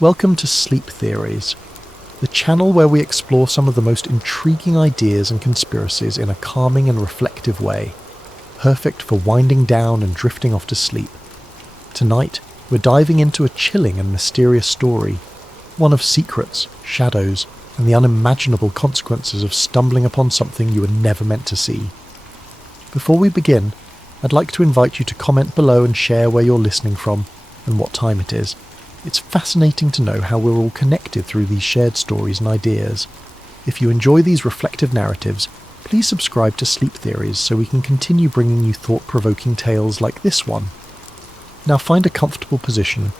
Welcome to Sleep Theories, the channel where we explore some of the most intriguing ideas and conspiracies in a calming and reflective way, perfect for winding down and drifting off to sleep. Tonight, we're diving into a chilling and mysterious story, one of secrets, shadows, and the unimaginable consequences of stumbling upon something you were never meant to see. Before we begin, I'd like to invite you to comment below and share where you're listening from and what time it is. It's fascinating to know how we're all connected through these shared stories and ideas. If you enjoy these reflective narratives, please subscribe to Sleep Theories so we can continue bringing you thought-provoking tales like this one. Now find a comfortable position,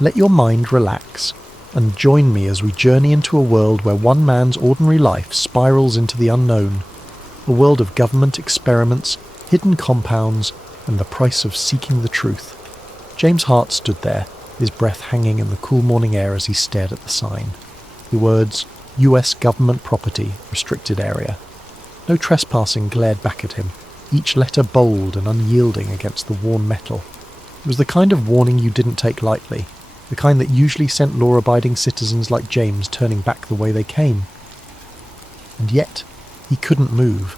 let your mind relax, and join me as we journey into a world where one man's ordinary life spirals into the unknown, a world of government experiments, hidden compounds, and the price of seeking the truth. James Hart stood there, his breath hanging in the cool morning air as he stared at the sign. The words, US Government Property, Restricted Area. No trespassing glared back at him, each letter bold and unyielding against the worn metal. It was the kind of warning you didn't take lightly, the kind that usually sent law-abiding citizens like James turning back the way they came. And yet, he couldn't move.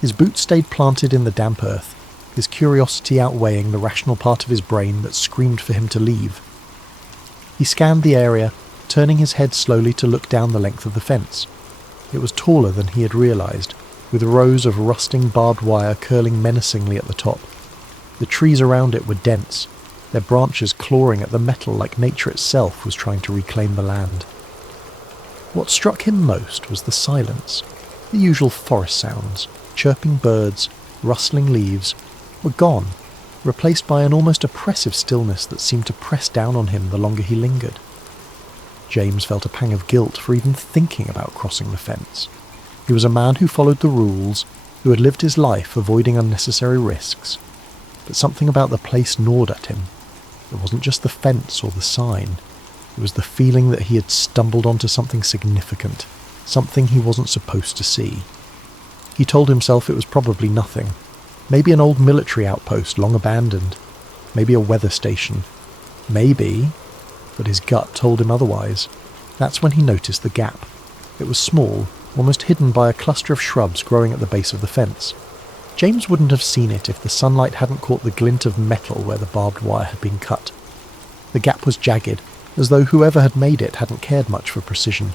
His boots stayed planted in the damp earth, his curiosity outweighing the rational part of his brain that screamed for him to leave. He scanned the area, turning his head slowly to look down the length of the fence. It was taller than he had realised, with rows of rusting barbed wire curling menacingly at the top. The trees around it were dense, their branches clawing at the metal like nature itself was trying to reclaim the land. What struck him most was the silence. The usual forest sounds, chirping birds, rustling leaves, were gone, replaced by an almost oppressive stillness that seemed to press down on him the longer he lingered. James felt a pang of guilt for even thinking about crossing the fence. He was a man who followed the rules, who had lived his life avoiding unnecessary risks. But something about the place gnawed at him. It wasn't just the fence or the sign. It was the feeling that he had stumbled onto something significant, something he wasn't supposed to see. He told himself it was probably nothing. Maybe an old military outpost long abandoned. Maybe a weather station. Maybe, but his gut told him otherwise. That's when he noticed the gap. It was small, almost hidden by a cluster of shrubs growing at the base of the fence. James wouldn't have seen it if the sunlight hadn't caught the glint of metal where the barbed wire had been cut. The gap was jagged, as though whoever had made it hadn't cared much for precision.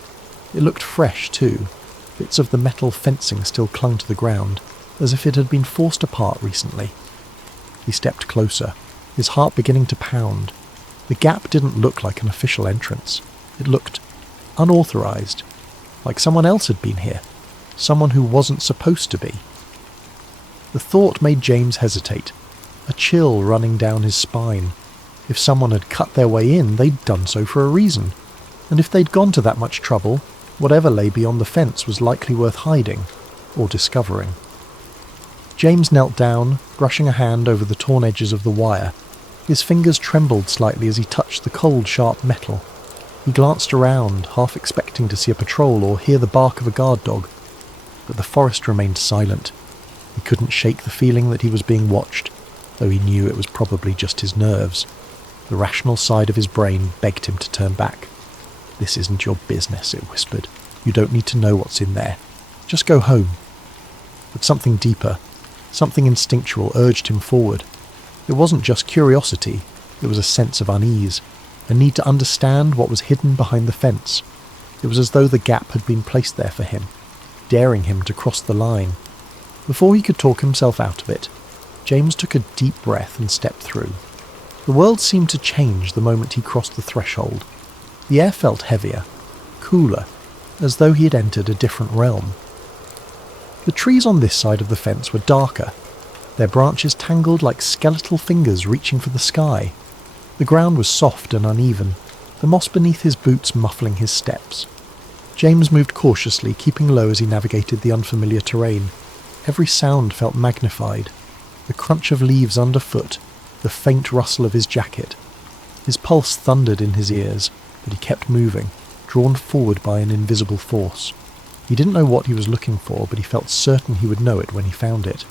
It looked fresh, too. Bits of the metal fencing still clung to the ground, as if it had been forced apart recently. He stepped closer, his heart beginning to pound. The gap didn't look like an official entrance. It looked unauthorized, like someone else had been here, someone who wasn't supposed to be. The thought made James hesitate, a chill running down his spine. If someone had cut their way in, they'd done so for a reason, and if they'd gone to that much trouble, whatever lay beyond the fence was likely worth hiding, or discovering. James knelt down, brushing a hand over the torn edges of the wire. His fingers trembled slightly as he touched the cold, sharp metal. He glanced around, half expecting to see a patrol or hear the bark of a guard dog. But the forest remained silent. He couldn't shake the feeling that he was being watched, though he knew it was probably just his nerves. The rational side of his brain begged him to turn back. "This isn't your business," it whispered. "You don't need to know what's in there. Just go home." But something deeper, something instinctual urged him forward. It wasn't just curiosity, it was a sense of unease, a need to understand what was hidden behind the fence. It was as though the gap had been placed there for him, daring him to cross the line. Before he could talk himself out of it, James took a deep breath and stepped through. The world seemed to change the moment he crossed the threshold. The air felt heavier, cooler, as though he had entered a different realm. The trees on this side of the fence were darker, their branches tangled like skeletal fingers reaching for the sky. The ground was soft and uneven, the moss beneath his boots muffling his steps. James moved cautiously, keeping low as he navigated the unfamiliar terrain. Every sound felt magnified. The crunch of leaves underfoot, the faint rustle of his jacket. His pulse thundered in his ears, but he kept moving, drawn forward by an invisible force. He didn't know what he was looking for, but he felt certain he would know it when he found it.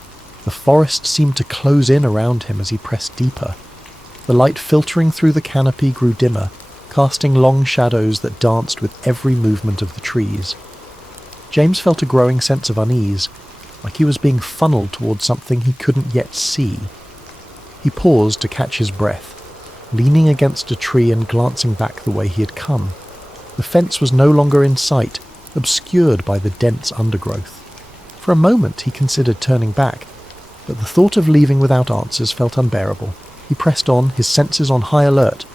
The forest seemed to close in around him as he pressed deeper. The light filtering through the canopy grew dimmer, casting long shadows that danced with every movement of the trees. James felt a growing sense of unease, like he was being funneled towards something he couldn't yet see. He paused to catch his breath, leaning against a tree and glancing back the way he had come. The fence was no longer in sight, obscured by the dense undergrowth. For a moment he considered turning back, but the thought of leaving without answers felt unbearable. He pressed on, his senses on high alert.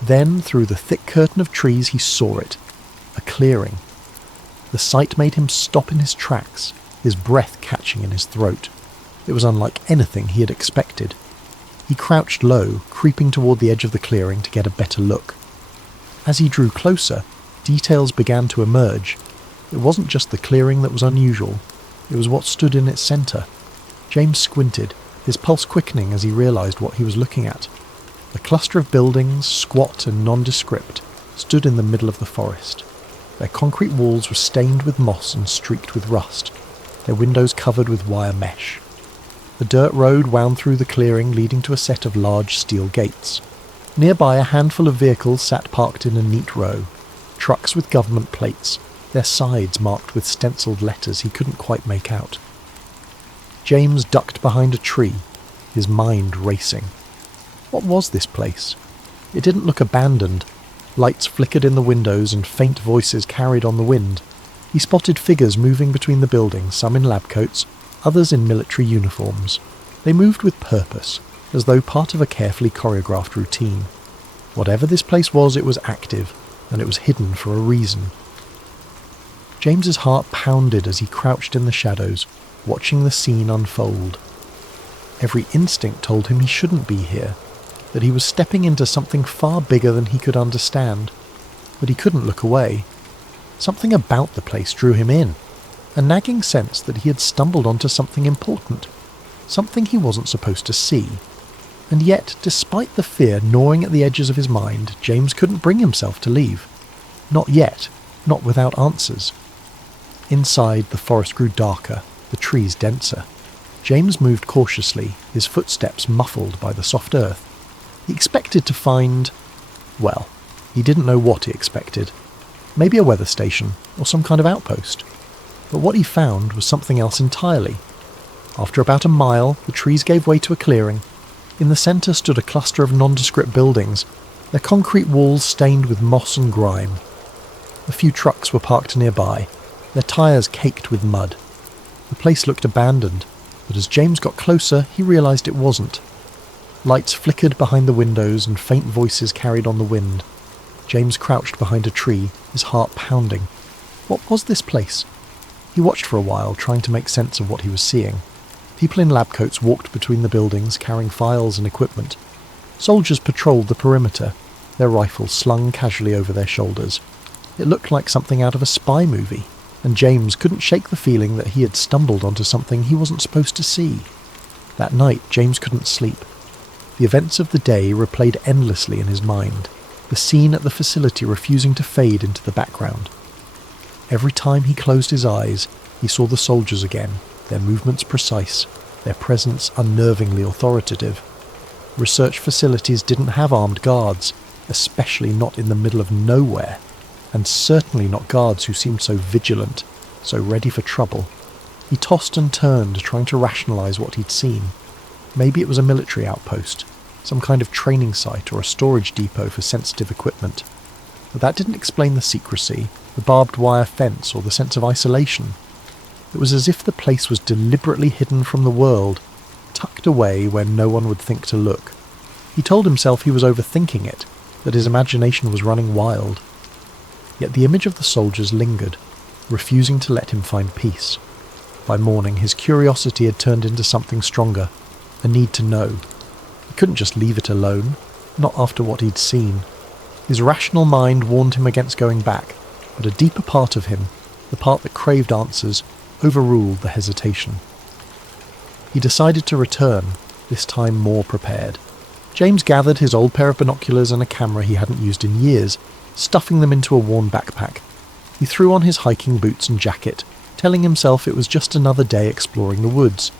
Then, through the thick curtain of trees, he saw it. A clearing. The sight made him stop in his tracks, his breath catching in his throat. It was unlike anything he had expected. He crouched low, creeping toward the edge of the clearing to get a better look. As he drew closer, details began to emerge. It wasn't just the clearing that was unusual, it was what stood in its centre. James squinted, his pulse quickening as he realised what he was looking at. A cluster of buildings, squat and nondescript, stood in the middle of the forest. Their concrete walls were stained with moss and streaked with rust, their windows covered with wire mesh. The dirt road wound through the clearing, leading to a set of large steel gates. Nearby, a handful of vehicles sat parked in a neat row, trucks with government plates, their sides marked with stenciled letters he couldn't quite make out. James ducked behind a tree, his mind racing. What was this place? It didn't look abandoned. Lights flickered in the windows and faint voices carried on the wind. He spotted figures moving between the buildings, some in lab coats, others in military uniforms. They moved with purpose, as though part of a carefully choreographed routine. Whatever this place was, it was active, and it was hidden for a reason. James's heart pounded as he crouched in the shadows, watching the scene unfold. Every instinct told him he shouldn't be here, that he was stepping into something far bigger than he could understand. But he couldn't look away. Something about the place drew him in, a nagging sense that he had stumbled onto something important, something he wasn't supposed to see. And yet, despite the fear gnawing at the edges of his mind, James couldn't bring himself to leave. Not yet, not without answers. Inside, the forest grew darker, the trees denser. James moved cautiously, his footsteps muffled by the soft earth. He expected to find... well, he didn't know what he expected. Maybe a weather station, or some kind of outpost. But what he found was something else entirely. After about a mile, the trees gave way to a clearing. In the centre stood a cluster of nondescript buildings, their concrete walls stained with moss and grime. A few trucks were parked nearby, their tyres caked with mud. The place looked abandoned, but as James got closer, he realised it wasn't. Lights flickered behind the windows and faint voices carried on the wind. James crouched behind a tree, his heart pounding. What was this place? He watched for a while, trying to make sense of what he was seeing. People in lab coats walked between the buildings, carrying files and equipment. Soldiers patrolled the perimeter, their rifles slung casually over their shoulders. It looked like something out of a spy movie, and James couldn't shake the feeling that he had stumbled onto something he wasn't supposed to see. That night, James couldn't sleep. The events of the day replayed endlessly in his mind, the scene at the facility refusing to fade into the background. Every time he closed his eyes, he saw the soldiers again, their movements precise, their presence unnervingly authoritative. Research facilities didn't have armed guards, especially not in the middle of nowhere, and certainly not guards who seemed so vigilant, so ready for trouble. He tossed and turned, trying to rationalise what he'd seen. Maybe it was a military outpost, some kind of training site or a storage depot for sensitive equipment. But that didn't explain the secrecy, the barbed wire fence, or the sense of isolation. It was as if the place was deliberately hidden from the world, tucked away where no one would think to look. He told himself he was overthinking it, that his imagination was running wild. Yet the image of the soldiers lingered, refusing to let him find peace. By morning, his curiosity had turned into something stronger, a need to know. He couldn't just leave it alone, not after what he'd seen. His rational mind warned him against going back, but a deeper part of him, the part that craved answers, overruled the hesitation. He decided to return, this time more prepared. James gathered his old pair of binoculars and a camera he hadn't used in years, stuffing them into a worn backpack. He threw on his hiking boots and jacket, telling himself it was just another day exploring the woods.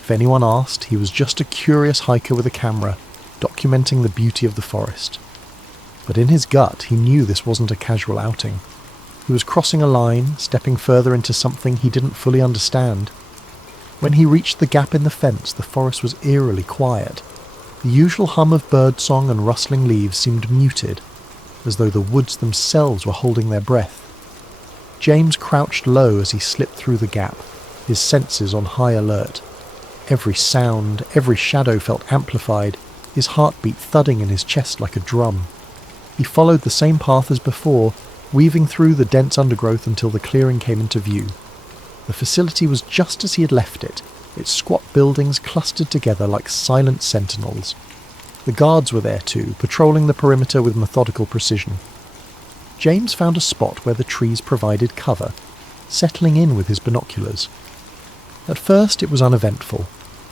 If anyone asked, he was just a curious hiker with a camera, documenting the beauty of the forest. But in his gut, he knew this wasn't a casual outing. He was crossing a line, stepping further into something he didn't fully understand. When he reached the gap in the fence, the forest was eerily quiet. The usual hum of birdsong and rustling leaves seemed muted, as though the woods themselves were holding their breath. James crouched low as he slipped through the gap, his senses on high alert. Every sound, every shadow felt amplified, his heartbeat thudding in his chest like a drum. He followed the same path as before, weaving through the dense undergrowth until the clearing came into view. The facility was just as he had left it, its squat buildings clustered together like silent sentinels. The guards were there too, patrolling the perimeter with methodical precision. James found a spot where the trees provided cover, settling in with his binoculars. At first it was uneventful.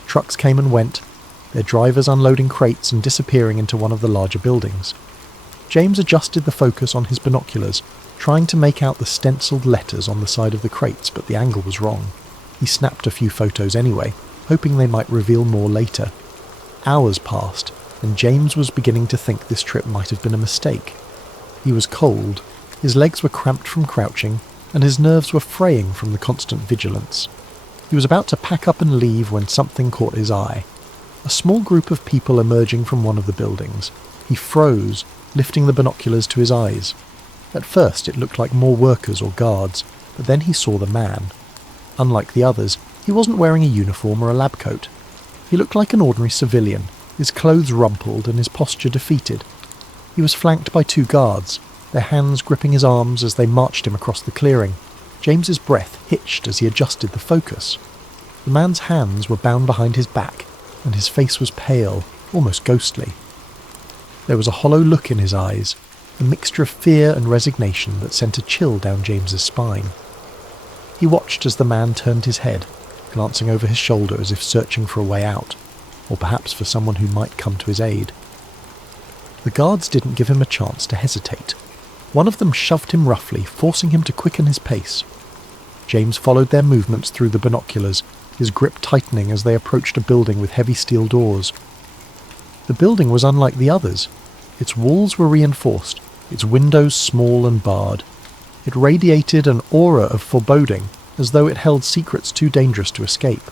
Trucks came and went, their drivers unloading crates and disappearing into one of the larger buildings. James adjusted the focus on his binoculars, trying to make out the stenciled letters on the side of the crates, but the angle was wrong. He snapped a few photos anyway, hoping they might reveal more later. Hours passed, and James was beginning to think this trip might have been a mistake. He was cold, his legs were cramped from crouching, and his nerves were fraying from the constant vigilance. He was about to pack up and leave when something caught his eye. A small group of people emerging from one of the buildings. He froze, lifting the binoculars to his eyes. At first it looked like more workers or guards, but then he saw the man. Unlike the others, he wasn't wearing a uniform or a lab coat. He looked like an ordinary civilian, his clothes rumpled and his posture defeated. He was flanked by two guards, their hands gripping his arms as they marched him across the clearing. James's breath hitched as he adjusted the focus. The man's hands were bound behind his back, and his face was pale, almost ghostly. There was a hollow look in his eyes, a mixture of fear and resignation that sent a chill down James's spine. He watched as the man turned his head, glancing over his shoulder as if searching for a way out, or perhaps for someone who might come to his aid. The guards didn't give him a chance to hesitate. One of them shoved him roughly, forcing him to quicken his pace. James followed their movements through the binoculars, his grip tightening as they approached a building with heavy steel doors. The building was unlike the others. Its walls were reinforced, its windows small and barred. It radiated an aura of foreboding, as though it held secrets too dangerous to escape.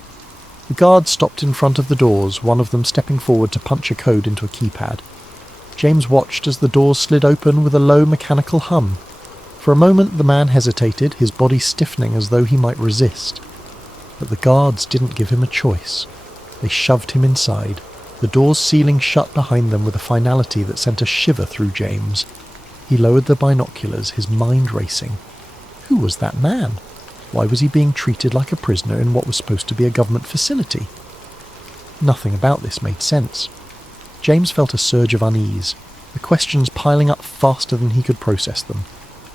The guards stopped in front of the doors, one of them stepping forward to punch a code into a keypad. James watched as the doors slid open with a low mechanical hum. For a moment the man hesitated, his body stiffening as though he might resist. But the guards didn't give him a choice. They shoved him inside, the doors sealing shut behind them with a finality that sent a shiver through James. He lowered the binoculars, his mind racing. Who was that man? Why was he being treated like a prisoner in what was supposed to be a government facility? Nothing about this made sense. James felt a surge of unease, the questions piling up faster than he could process them.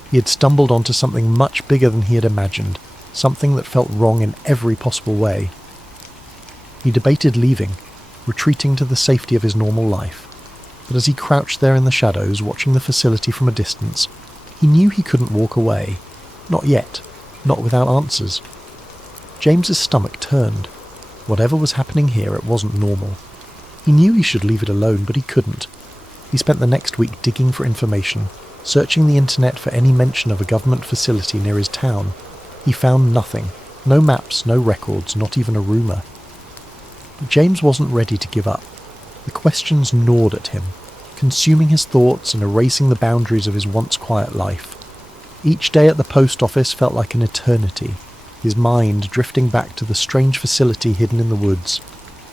He had stumbled onto something much bigger than he had imagined, something that felt wrong in every possible way. He debated leaving, retreating to the safety of his normal life, but as he crouched there in the shadows, watching the facility from a distance, he knew he couldn't walk away. Not yet, not without answers. James's stomach turned. Whatever was happening here, it wasn't normal. He knew he should leave it alone, but he couldn't. He spent the next week digging for information, searching the internet for any mention of a government facility near his town. He found nothing. No maps, no records, not even a rumour. But James wasn't ready to give up. The questions gnawed at him, consuming his thoughts and erasing the boundaries of his once quiet life. Each day at the post office felt like an eternity, his mind drifting back to the strange facility hidden in the woods.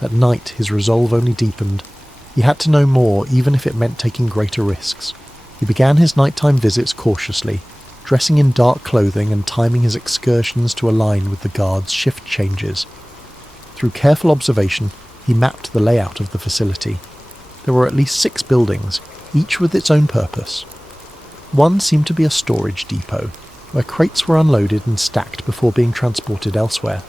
At night his resolve only deepened. He had to know more, even if it meant taking greater risks. He began his nighttime visits cautiously, dressing in dark clothing and timing his excursions to align with the guards' shift changes. Through careful observation, he mapped the layout of the facility. There were at least 6 buildings, each with its own purpose. One seemed to be a storage depot, where crates were unloaded and stacked before being transported elsewhere.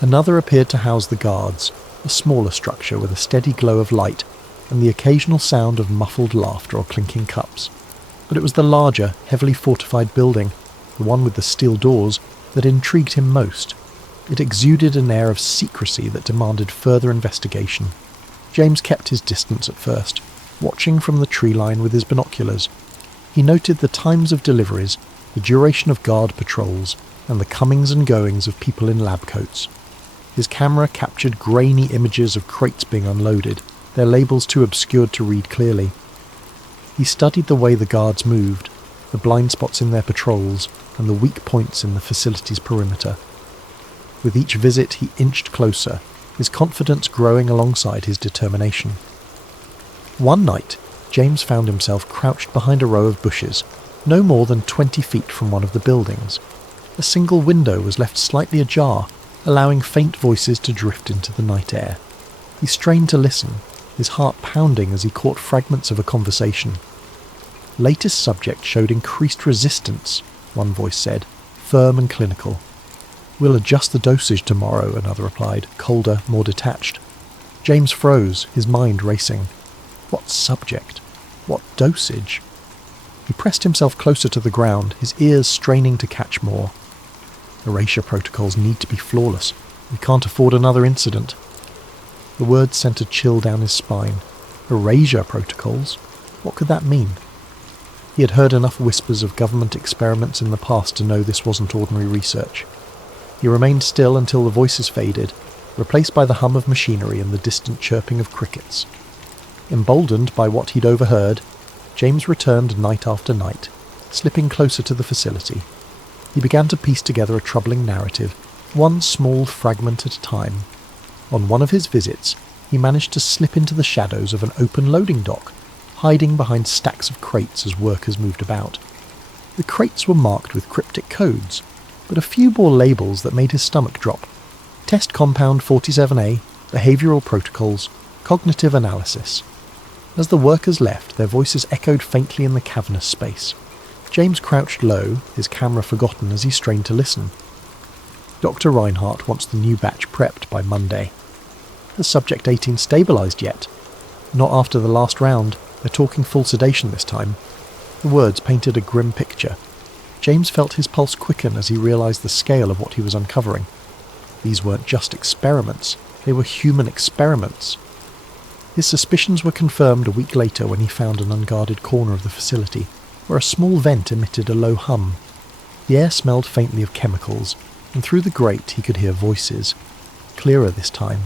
Another appeared to house the guards, a smaller structure with a steady glow of light and the occasional sound of muffled laughter or clinking cups. But it was the larger, heavily fortified building, the one with the steel doors, that intrigued him most. It exuded an air of secrecy that demanded further investigation. James kept his distance at first, watching from the tree line with his binoculars. He noted the times of deliveries, the duration of guard patrols, and the comings and goings of people in lab coats. His camera captured grainy images of crates being unloaded, their labels too obscured to read clearly. He studied the way the guards moved, the blind spots in their patrols, and the weak points in the facility's perimeter. With each visit he inched closer, his confidence growing alongside his determination. One night, James found himself crouched behind a row of bushes, no more than 20 feet from one of the buildings. A single window was left slightly ajar, allowing faint voices to drift into the night air. He strained to listen, his heart pounding as he caught fragments of a conversation. Latest subject showed increased resistance, one voice said, firm and clinical. We'll adjust the dosage tomorrow, another replied, colder, more detached. James froze, his mind racing. What subject? What dosage? He pressed himself closer to the ground, his ears straining to catch more. Erasure protocols need to be flawless. We can't afford another incident. The words sent a chill down his spine. Erasure protocols? What could that mean? He had heard enough whispers of government experiments in the past to know this wasn't ordinary research. He remained still until the voices faded, replaced by the hum of machinery and the distant chirping of crickets. Emboldened by what he'd overheard, James returned night after night, slipping closer to the facility. He began to piece together a troubling narrative, one small fragment at a time. On one of his visits, he managed to slip into the shadows of an open loading dock, hiding behind stacks of crates as workers moved about. The crates were marked with cryptic codes, but a few bore labels that made his stomach drop. Test Compound 47A, Behavioral Protocols, Cognitive Analysis. As the workers left, their voices echoed faintly in the cavernous space. James crouched low, his camera forgotten as he strained to listen. Dr. Reinhardt wants the new batch prepped by Monday. Has Subject 18 stabilised yet? Not after the last round. They're talking full sedation this time. The words painted a grim picture. James felt his pulse quicken as he realised the scale of what he was uncovering. These weren't just experiments. They were human experiments. His suspicions were confirmed a week later when he found an unguarded corner of the facility, where a small vent emitted a low hum. The air smelled faintly of chemicals, and through the grate he could hear voices, clearer this time.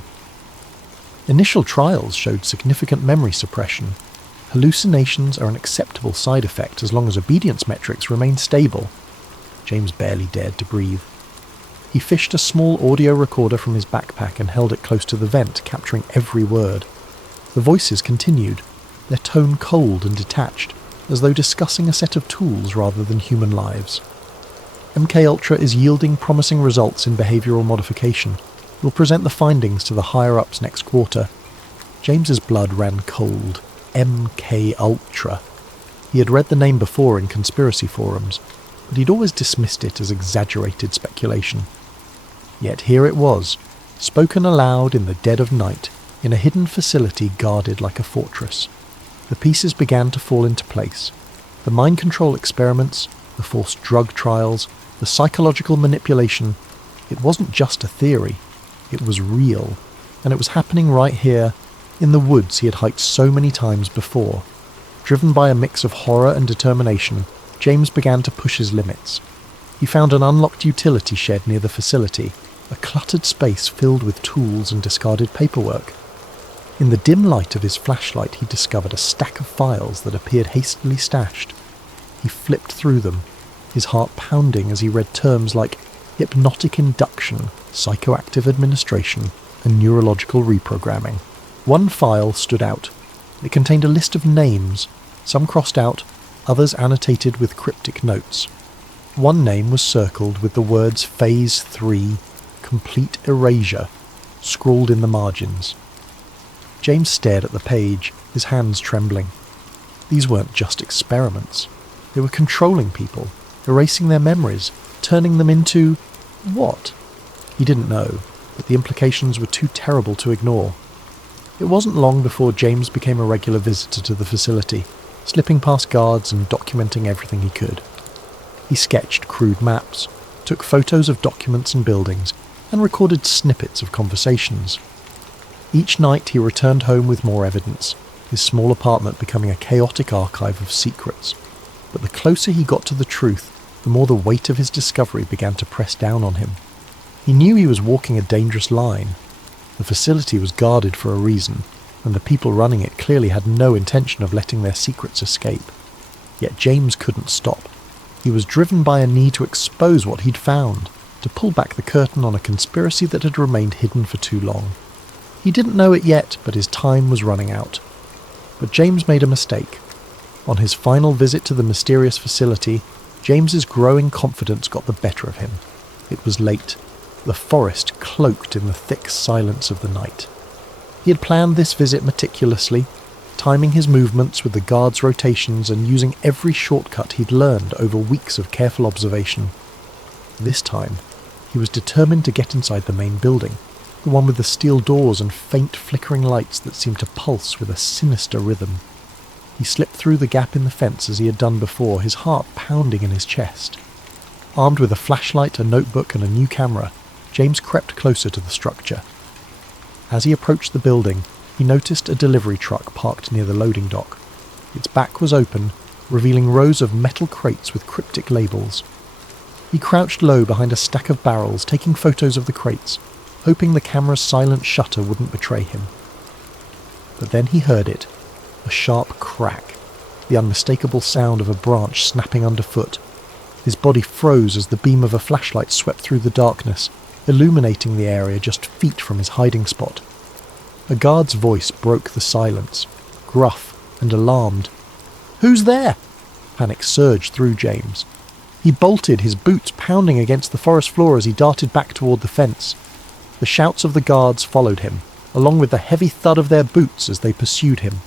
Initial trials showed significant memory suppression. Hallucinations are an acceptable side effect as long as obedience metrics remain stable. James barely dared to breathe. He fished a small audio recorder from his backpack and held it close to the vent, capturing every word. The voices continued, their tone cold and detached, as though discussing a set of tools rather than human lives. MKUltra is yielding promising results in behavioural modification. We'll present the findings to the higher-ups next quarter. James's blood ran cold. MKUltra. He had read the name before in conspiracy forums, but he'd always dismissed it as exaggerated speculation. Yet here it was, spoken aloud in the dead of night, in a hidden facility guarded like a fortress. The pieces began to fall into place. The mind control experiments, the forced drug trials, the psychological manipulation. It wasn't just a theory. It was real. And it was happening right here, in the woods he had hiked so many times before. Driven by a mix of horror and determination, James began to push his limits. He found an unlocked utility shed near the facility, a cluttered space filled with tools and discarded paperwork. In the dim light of his flashlight he discovered a stack of files that appeared hastily stashed. He flipped through them, his heart pounding as he read terms like hypnotic induction, psychoactive administration, and neurological reprogramming. One file stood out. It contained a list of names, some crossed out, others annotated with cryptic notes. One name was circled with the words Phase 3, Complete Erasure, scrawled in the margins. James stared at the page, his hands trembling. These weren't just experiments. They were controlling people, erasing their memories, turning them into... what? He didn't know, but the implications were too terrible to ignore. It wasn't long before James became a regular visitor to the facility, slipping past guards and documenting everything he could. He sketched crude maps, took photos of documents and buildings, and recorded snippets of conversations. Each night he returned home with more evidence, his small apartment becoming a chaotic archive of secrets. But the closer he got to the truth, the more the weight of his discovery began to press down on him. He knew he was walking a dangerous line. The facility was guarded for a reason, and the people running it clearly had no intention of letting their secrets escape. Yet James couldn't stop. He was driven by a need to expose what he'd found, to pull back the curtain on a conspiracy that had remained hidden for too long. He didn't know it yet, but his time was running out. But James made a mistake. On his final visit to the mysterious facility, James's growing confidence got the better of him. It was late, the forest cloaked in the thick silence of the night. He had planned this visit meticulously, timing his movements with the guards' rotations and using every shortcut he'd learned over weeks of careful observation. This time, he was determined to get inside the main building, the one with the steel doors and faint flickering lights that seemed to pulse with a sinister rhythm. He slipped through the gap in the fence as he had done before, his heart pounding in his chest. Armed with a flashlight, a notebook and a new camera, James crept closer to the structure. As he approached the building, he noticed a delivery truck parked near the loading dock. Its back was open, revealing rows of metal crates with cryptic labels. He crouched low behind a stack of barrels, taking photos of the crates, hoping the camera's silent shutter wouldn't betray him. But then he heard it, a sharp crack, the unmistakable sound of a branch snapping underfoot. His body froze as the beam of a flashlight swept through the darkness, illuminating the area just feet from his hiding spot. A guard's voice broke the silence, gruff and alarmed. "Who's there?" Panic surged through James. He bolted, his boots pounding against the forest floor as he darted back toward the fence. The shouts of the guards followed him, along with the heavy thud of their boots as they pursued him.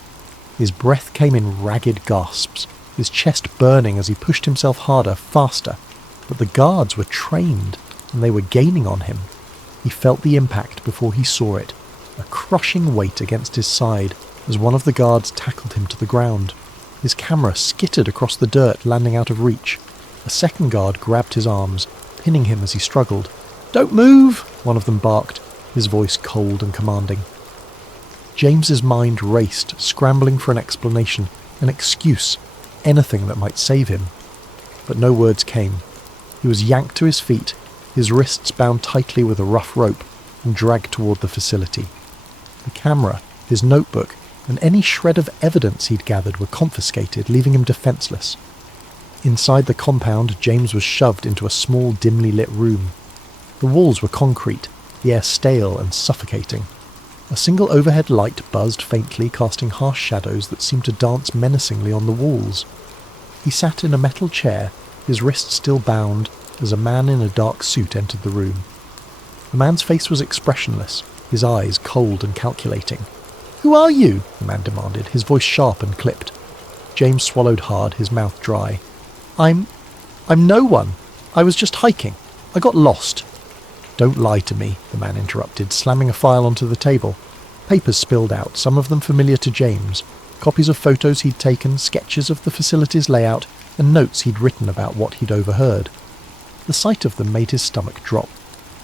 His breath came in ragged gasps, his chest burning as he pushed himself harder, faster. But the guards were trained, and they were gaining on him. He felt the impact before he saw it, a crushing weight against his side as one of the guards tackled him to the ground. His camera skittered across the dirt, landing out of reach. A second guard grabbed his arms, pinning him as he struggled. "Don't move!" one of them barked, his voice cold and commanding. James's mind raced, scrambling for an explanation, an excuse, anything that might save him. But no words came. He was yanked to his feet, his wrists bound tightly with a rough rope, and dragged toward the facility. The camera, his notebook, and any shred of evidence he'd gathered were confiscated, leaving him defenseless. Inside the compound, James was shoved into a small, dimly lit room. The walls were concrete, the air stale and suffocating. A single overhead light buzzed faintly, casting harsh shadows that seemed to dance menacingly on the walls. He sat in a metal chair, his wrists still bound, as a man in a dark suit entered the room. The man's face was expressionless, his eyes cold and calculating. "Who are you?" the man demanded, his voice sharp and clipped. James swallowed hard, his mouth dry. I'm no one. I was just hiking. I got lost." "Don't lie to me," the man interrupted, slamming a file onto the table. Papers spilled out, some of them familiar to James. Copies of photos he'd taken, sketches of the facility's layout, and notes he'd written about what he'd overheard. The sight of them made his stomach drop.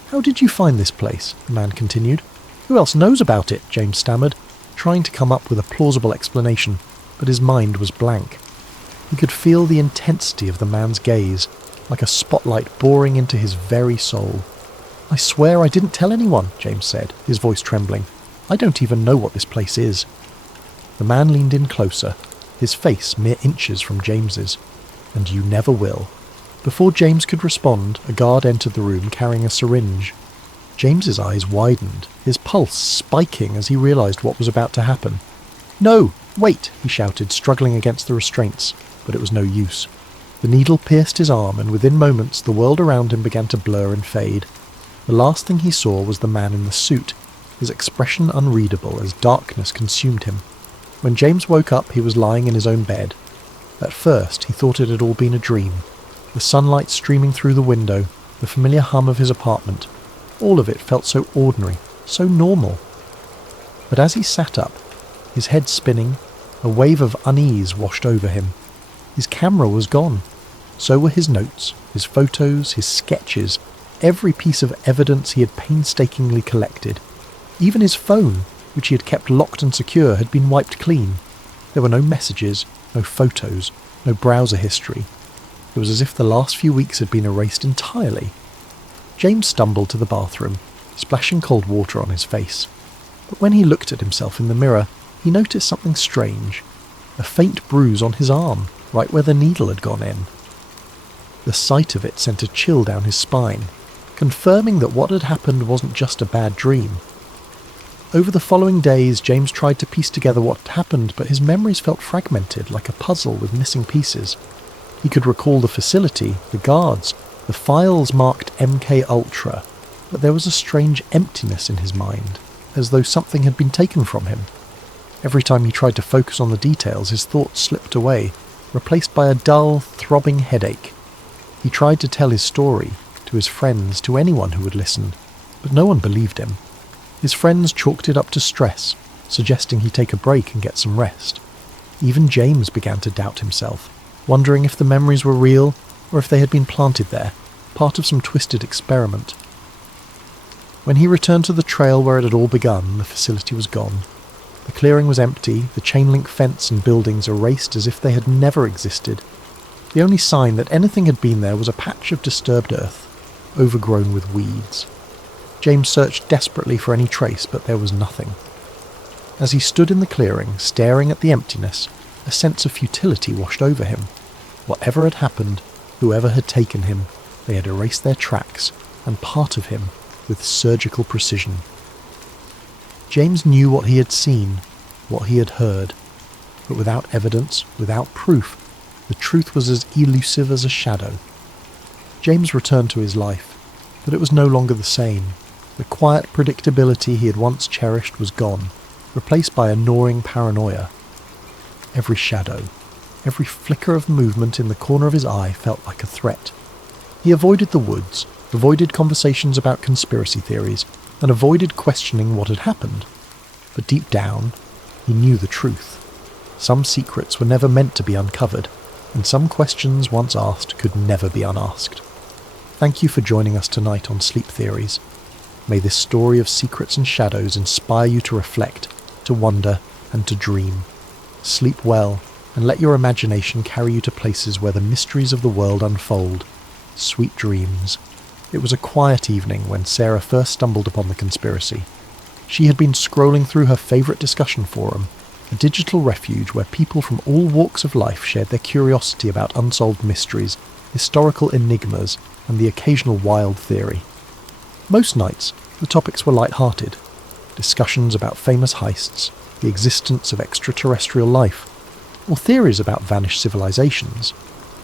"How did you find this place?" the man continued. "Who else knows about it?" James stammered, trying to come up with a plausible explanation, but his mind was blank. He could feel the intensity of the man's gaze, like a spotlight boring into his very soul. "I swear I didn't tell anyone," James said, his voice trembling. "I don't even know what this place is." The man leaned in closer, his face mere inches from James's. "And you never will." Before James could respond, a guard entered the room carrying a syringe. James's eyes widened, his pulse spiking as he realized what was about to happen. "No, wait!" he shouted, struggling against the restraints, but it was no use. The needle pierced his arm, and within moments the world around him began to blur and fade. The last thing he saw was the man in the suit, his expression unreadable as darkness consumed him. When James woke up, he was lying in his own bed. At first, he thought it had all been a dream. The sunlight streaming through the window, the familiar hum of his apartment, all of it felt so ordinary, so normal. But as he sat up, his head spinning, a wave of unease washed over him. His camera was gone. So were his notes, his photos, his sketches, every piece of evidence he had painstakingly collected. Even his phone, which he had kept locked and secure, had been wiped clean. There were no messages, no photos, no browser history. It was as if the last few weeks had been erased entirely. James stumbled to the bathroom, splashing cold water on his face. But when he looked at himself in the mirror, he noticed something strange. A faint bruise on his arm, right where the needle had gone in. The sight of it sent a chill down his spine, confirming that what had happened wasn't just a bad dream. Over the following days, James tried to piece together what had happened, but his memories felt fragmented, like a puzzle with missing pieces. He could recall the facility, the guards, the files marked MKUltra, but there was a strange emptiness in his mind, as though something had been taken from him. Every time he tried to focus on the details, his thoughts slipped away, replaced by a dull, throbbing headache. He tried to tell his story, to his friends, to anyone who would listen, but no one believed him. His friends chalked it up to stress, suggesting he take a break and get some rest. Even James began to doubt himself, wondering if the memories were real or if they had been planted there, part of some twisted experiment. When he returned to the trail where it had all begun, the facility was gone. The clearing was empty, the chain-link fence and buildings erased as if they had never existed. The only sign that anything had been there was a patch of disturbed earth, overgrown with weeds. James searched desperately for any trace, but there was nothing. As he stood in the clearing, staring at the emptiness, a sense of futility washed over him. Whatever had happened, whoever had taken him, they had erased their tracks, and part of him, with surgical precision. James knew what he had seen, what he had heard, but without evidence, without proof, the truth was as elusive as a shadow. James returned to his life, but it was no longer the same. The quiet predictability he had once cherished was gone, replaced by a gnawing paranoia. Every shadow, every flicker of movement in the corner of his eye felt like a threat. He avoided the woods, avoided conversations about conspiracy theories, and avoided questioning what had happened. But deep down, he knew the truth. Some secrets were never meant to be uncovered, and some questions once asked could never be unasked. Thank you for joining us tonight on Sleep Theories. May this story of secrets and shadows inspire you to reflect, to wonder, and to dream. Sleep well, and let your imagination carry you to places where the mysteries of the world unfold. Sweet dreams. It was a quiet evening when Sarah first stumbled upon the conspiracy. She had been scrolling through her favourite discussion forum, a digital refuge where people from all walks of life shared their curiosity about unsolved mysteries, historical enigmas, and the occasional wild theory. Most nights, the topics were light-hearted. Discussions about famous heists, the existence of extraterrestrial life, or theories about vanished civilizations.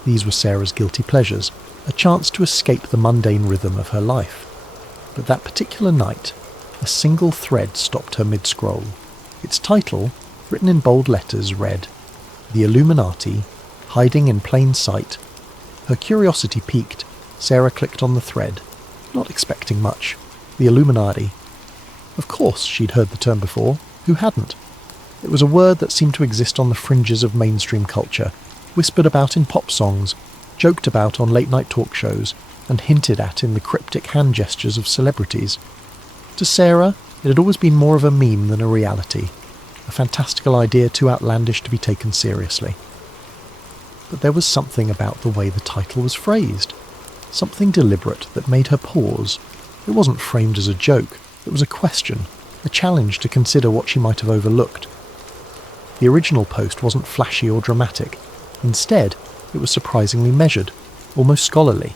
These were Sarah's guilty pleasures, a chance to escape the mundane rhythm of her life. But that particular night, a single thread stopped her mid-scroll. Its title, written in bold letters, read, "The Illuminati, Hiding in Plain Sight." Her curiosity piqued. Sarah clicked on the thread, not expecting much. The Illuminati. Of course, she'd heard the term before. Who hadn't? It was a word that seemed to exist on the fringes of mainstream culture, whispered about in pop songs, joked about on late-night talk shows, and hinted at in the cryptic hand gestures of celebrities. To Sarah, it had always been more of a meme than a reality, a fantastical idea too outlandish to be taken seriously. But there was something about the way the title was phrased, something deliberate that made her pause. It wasn't framed as a joke, it was a question, a challenge to consider what she might have overlooked. The original post wasn't flashy or dramatic. Instead, it was surprisingly measured, almost scholarly.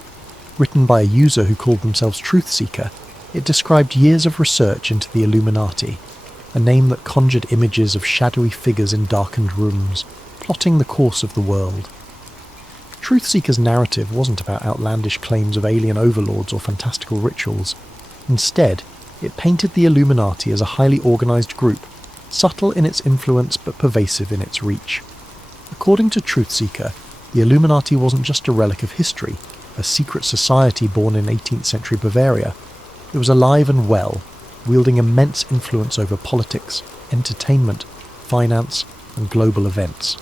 Written by a user who called themselves Truth Seeker, it described years of research into the Illuminati, a name that conjured images of shadowy figures in darkened rooms, plotting the course of the world. Truth Seeker's narrative wasn't about outlandish claims of alien overlords or fantastical rituals. Instead, it painted the Illuminati as a highly organised group, subtle in its influence but pervasive in its reach. According to Truth Seeker, the Illuminati wasn't just a relic of history, a secret society born in 18th century Bavaria. It was alive and well, wielding immense influence over politics, entertainment, finance, and global events.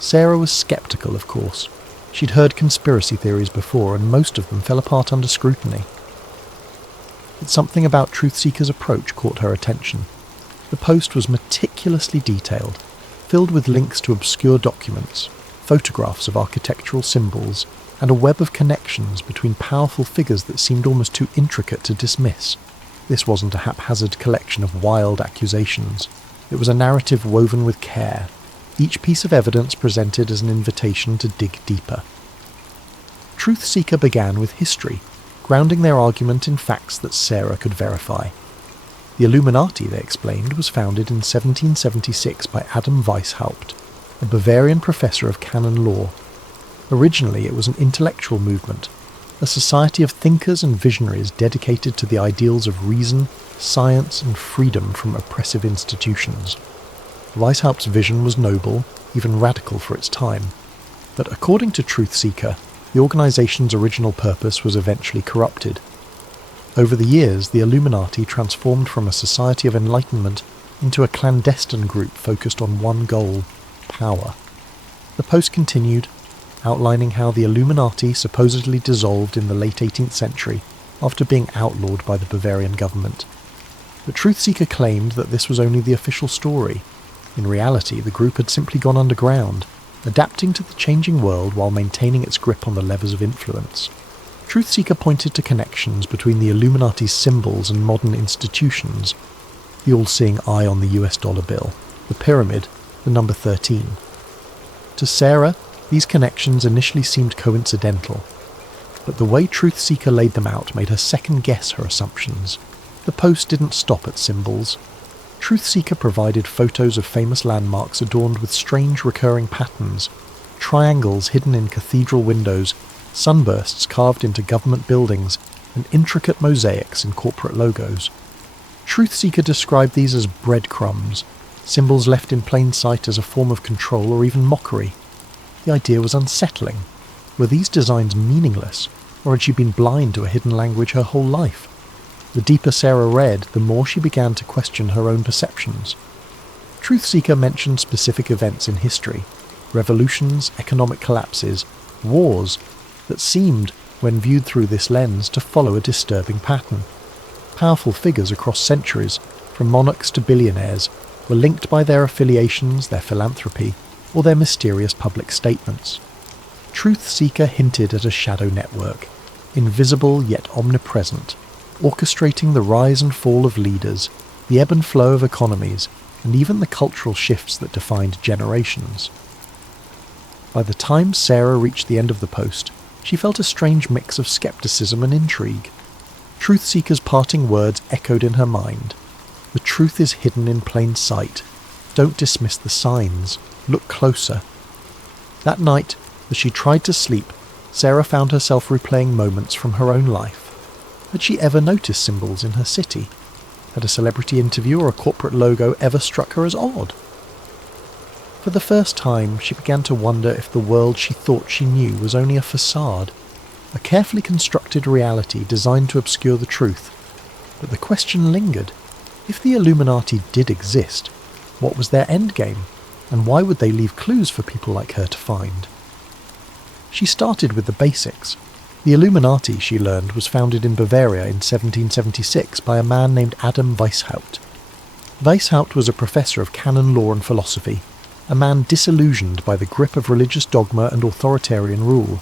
Sarah was sceptical, of course. She'd heard conspiracy theories before, and most of them fell apart under scrutiny. But something about Truth Seeker's approach caught her attention. The post was meticulously detailed, filled with links to obscure documents, photographs of architectural symbols, and a web of connections between powerful figures that seemed almost too intricate to dismiss. This wasn't a haphazard collection of wild accusations. It was a narrative woven with care, each piece of evidence presented as an invitation to dig deeper. Truth Seeker began with history, grounding their argument in facts that Sarah could verify. The Illuminati, they explained, was founded in 1776 by Adam Weishaupt, a Bavarian professor of canon law. Originally, it was an intellectual movement, a society of thinkers and visionaries dedicated to the ideals of reason, science, and freedom from oppressive institutions. Weishaupt's vision was noble, even radical for its time. But according to Truth Seeker, the organization's original purpose was eventually corrupted. Over the years, the Illuminati transformed from a society of enlightenment into a clandestine group focused on one goal: power. The post continued, outlining how the Illuminati supposedly dissolved in the late 18th century after being outlawed by the Bavarian government. But Truth Seeker claimed that this was only the official story. In reality, the group had simply gone underground, adapting to the changing world while maintaining its grip on the levers of influence. Truth Seeker pointed to connections between the Illuminati's symbols and modern institutions: the all-seeing eye on the US dollar bill, the pyramid, the number 13. To Sarah, these connections initially seemed coincidental, but the way Truth Seeker laid them out made her second-guess her assumptions. The post didn't stop at symbols. Truth Seeker provided photos of famous landmarks adorned with strange recurring patterns, triangles hidden in cathedral windows, sunbursts carved into government buildings, and intricate mosaics in corporate logos. Truth Seeker described these as breadcrumbs, symbols left in plain sight as a form of control or even mockery. The idea was unsettling. Were these designs meaningless, or had she been blind to a hidden language her whole life? The deeper Sarah read, the more she began to question her own perceptions. Truth Seeker mentioned specific events in history, revolutions, economic collapses, wars, that seemed, when viewed through this lens, to follow a disturbing pattern. Powerful figures across centuries, from monarchs to billionaires, were linked by their affiliations, their philanthropy, or their mysterious public statements. Truth Seeker hinted at a shadow network, invisible yet omnipresent, orchestrating the rise and fall of leaders, the ebb and flow of economies, and even the cultural shifts that defined generations. By the time Sarah reached the end of the post, she felt a strange mix of skepticism and intrigue. Truth Seeker's parting words echoed in her mind. The truth is hidden in plain sight. Don't dismiss the signs. Look closer. That night, as she tried to sleep, Sarah found herself replaying moments from her own life. Had she ever noticed symbols in her city? Had a celebrity interview or a corporate logo ever struck her as odd? For the first time, she began to wonder if the world she thought she knew was only a facade, a carefully constructed reality designed to obscure the truth. But the question lingered. If the Illuminati did exist, what was their endgame, and why would they leave clues for people like her to find? She started with the basics. The Illuminati, she learned, was founded in Bavaria in 1776 by a man named Adam Weishaupt. Weishaupt was a professor of canon law and philosophy, a man disillusioned by the grip of religious dogma and authoritarian rule.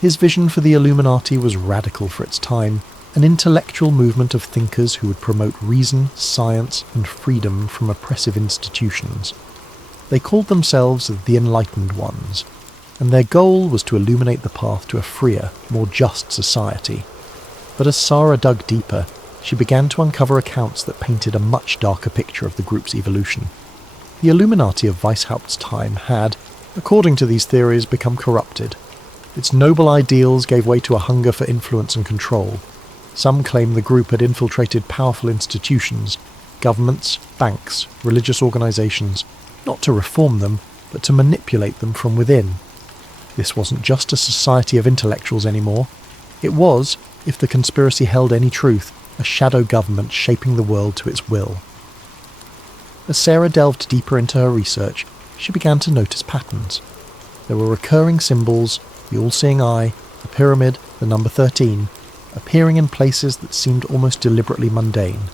His vision for the Illuminati was radical for its time, an intellectual movement of thinkers who would promote reason, science, and freedom from oppressive institutions. They called themselves the Enlightened Ones, and their goal was to illuminate the path to a freer, more just society. But as Sarah dug deeper, she began to uncover accounts that painted a much darker picture of the group's evolution. The Illuminati of Weishaupt's time had, according to these theories, become corrupted. Its noble ideals gave way to a hunger for influence and control. Some claim the group had infiltrated powerful institutions, governments, banks, religious organizations, not to reform them, but to manipulate them from within. This wasn't just a society of intellectuals anymore. It was, if the conspiracy held any truth, a shadow government shaping the world to its will. As Sarah delved deeper into her research, she began to notice patterns. There were recurring symbols, the all-seeing eye, the pyramid, the number 13, appearing in places that seemed almost deliberately mundane.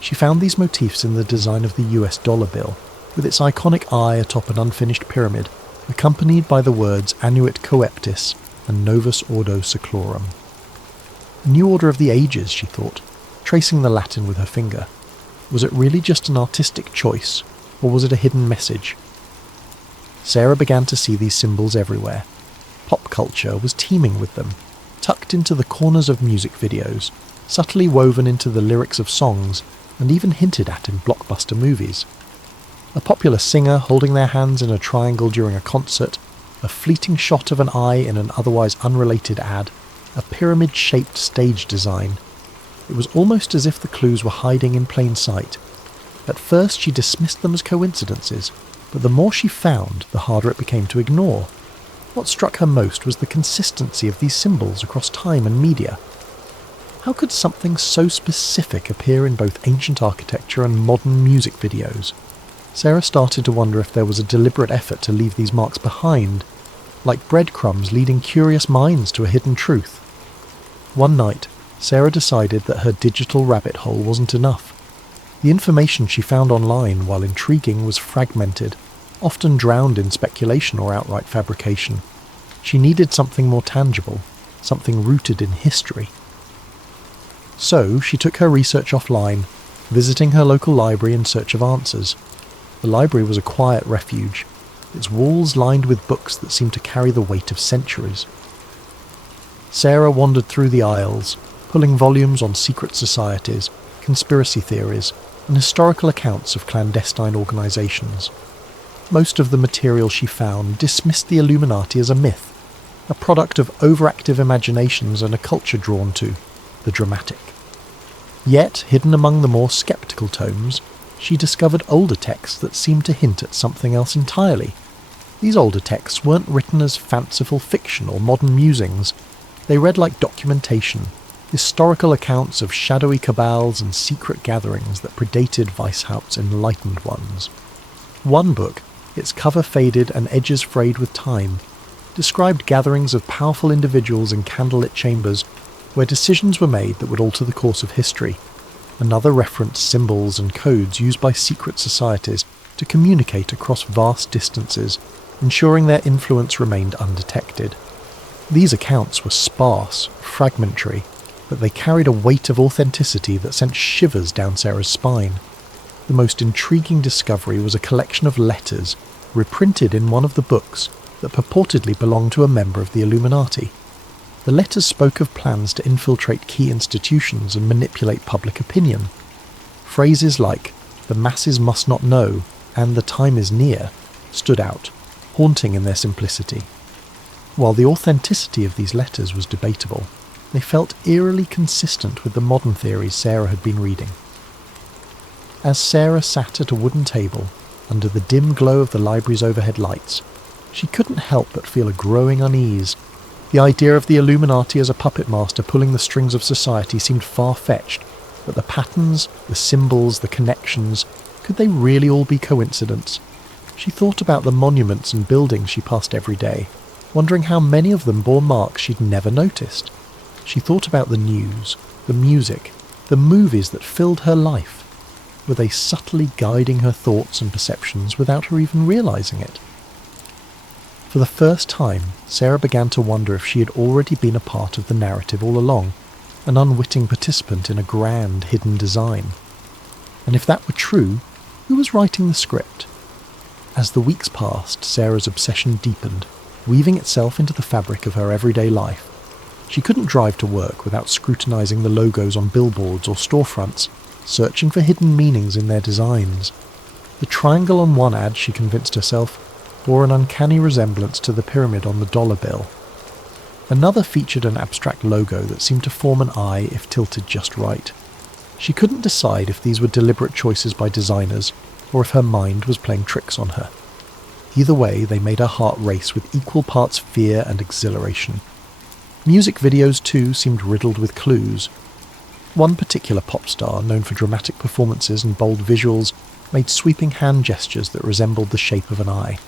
She found these motifs in the design of the US dollar bill, with its iconic eye atop an unfinished pyramid, accompanied by the words Annuit Coeptis and Novus Ordo Seclorum. A new order of the ages, she thought, tracing the Latin with her finger. Was it really just an artistic choice, or was it a hidden message? Sarah began to see these symbols everywhere. Pop culture was teeming with them, tucked into the corners of music videos, subtly woven into the lyrics of songs, and even hinted at in blockbuster movies. A popular singer holding their hands in a triangle during a concert, a fleeting shot of an eye in an otherwise unrelated ad, a pyramid-shaped stage design. It was almost as if the clues were hiding in plain sight. At first she dismissed them as coincidences, but the more she found, the harder it became to ignore. What struck her most was the consistency of these symbols across time and media. How could something so specific appear in both ancient architecture and modern music videos? Sarah started to wonder if there was a deliberate effort to leave these marks behind, like breadcrumbs leading curious minds to a hidden truth. One night, Sarah decided that her digital rabbit hole wasn't enough. The information she found online, while intriguing, was fragmented, often drowned in speculation or outright fabrication. She needed something more tangible, something rooted in history. So she took her research offline, visiting her local library in search of answers. The library was a quiet refuge, its walls lined with books that seemed to carry the weight of centuries. Sarah wandered through the aisles, pulling volumes on secret societies, conspiracy theories, and historical accounts of clandestine organizations. Most of the material she found dismissed the Illuminati as a myth, a product of overactive imaginations and a culture drawn to the dramatic. Yet, hidden among the more skeptical tomes, she discovered older texts that seemed to hint at something else entirely. These older texts weren't written as fanciful fiction or modern musings. They read like documentation, historical accounts of shadowy cabals and secret gatherings that predated Weishaupt's enlightened ones. One book, its cover faded and edges frayed with time, described gatherings of powerful individuals in candlelit chambers where decisions were made that would alter the course of history. Another referenced symbols and codes used by secret societies to communicate across vast distances, ensuring their influence remained undetected. These accounts were sparse, fragmentary, but they carried a weight of authenticity that sent shivers down Sarah's spine. The most intriguing discovery was a collection of letters, reprinted in one of the books, that purportedly belonged to a member of the Illuminati. The letters spoke of plans to infiltrate key institutions and manipulate public opinion. Phrases like, "the masses must not know," and "the time is near," stood out, haunting in their simplicity. While the authenticity of these letters was debatable, they felt eerily consistent with the modern theories Sarah had been reading. As Sarah sat at a wooden table, under the dim glow of the library's overhead lights, she couldn't help but feel a growing unease. The idea of the Illuminati as a puppet master pulling the strings of society seemed far-fetched, but the patterns, the symbols, the connections, could they really all be coincidence? She thought about the monuments and buildings she passed every day, wondering how many of them bore marks she'd never noticed. She thought about the news, the music, the movies that filled her life. Were they subtly guiding her thoughts and perceptions without her even realizing it? For the first time, Sarah began to wonder if she had already been a part of the narrative all along, an unwitting participant in a grand hidden design. And if that were true, who was writing the script? As the weeks passed, Sarah's obsession deepened, weaving itself into the fabric of her everyday life. She couldn't drive to work without scrutinizing the logos on billboards or storefronts, searching for hidden meanings in their designs. The triangle on one ad, she convinced herself, bore an uncanny resemblance to the pyramid on the dollar bill. Another featured an abstract logo that seemed to form an eye if tilted just right. She couldn't decide if these were deliberate choices by designers, or if her mind was playing tricks on her. Either way, they made her heart race with equal parts fear and exhilaration. Music videos, too, seemed riddled with clues. One particular pop star, known for dramatic performances and bold visuals, made sweeping hand gestures that resembled the shape of an eye.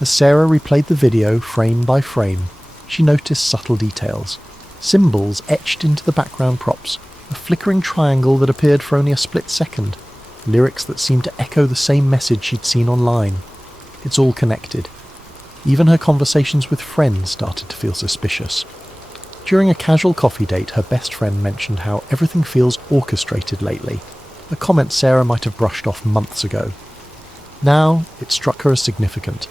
As Sarah replayed the video frame by frame, she noticed subtle details. Symbols etched into the background props, a flickering triangle that appeared for only a split second, lyrics that seemed to echo the same message she'd seen online. It's all connected. Even her conversations with friends started to feel suspicious. During a casual coffee date, her best friend mentioned how everything feels orchestrated lately, a comment Sarah might have brushed off months ago. Now, it struck her as significant.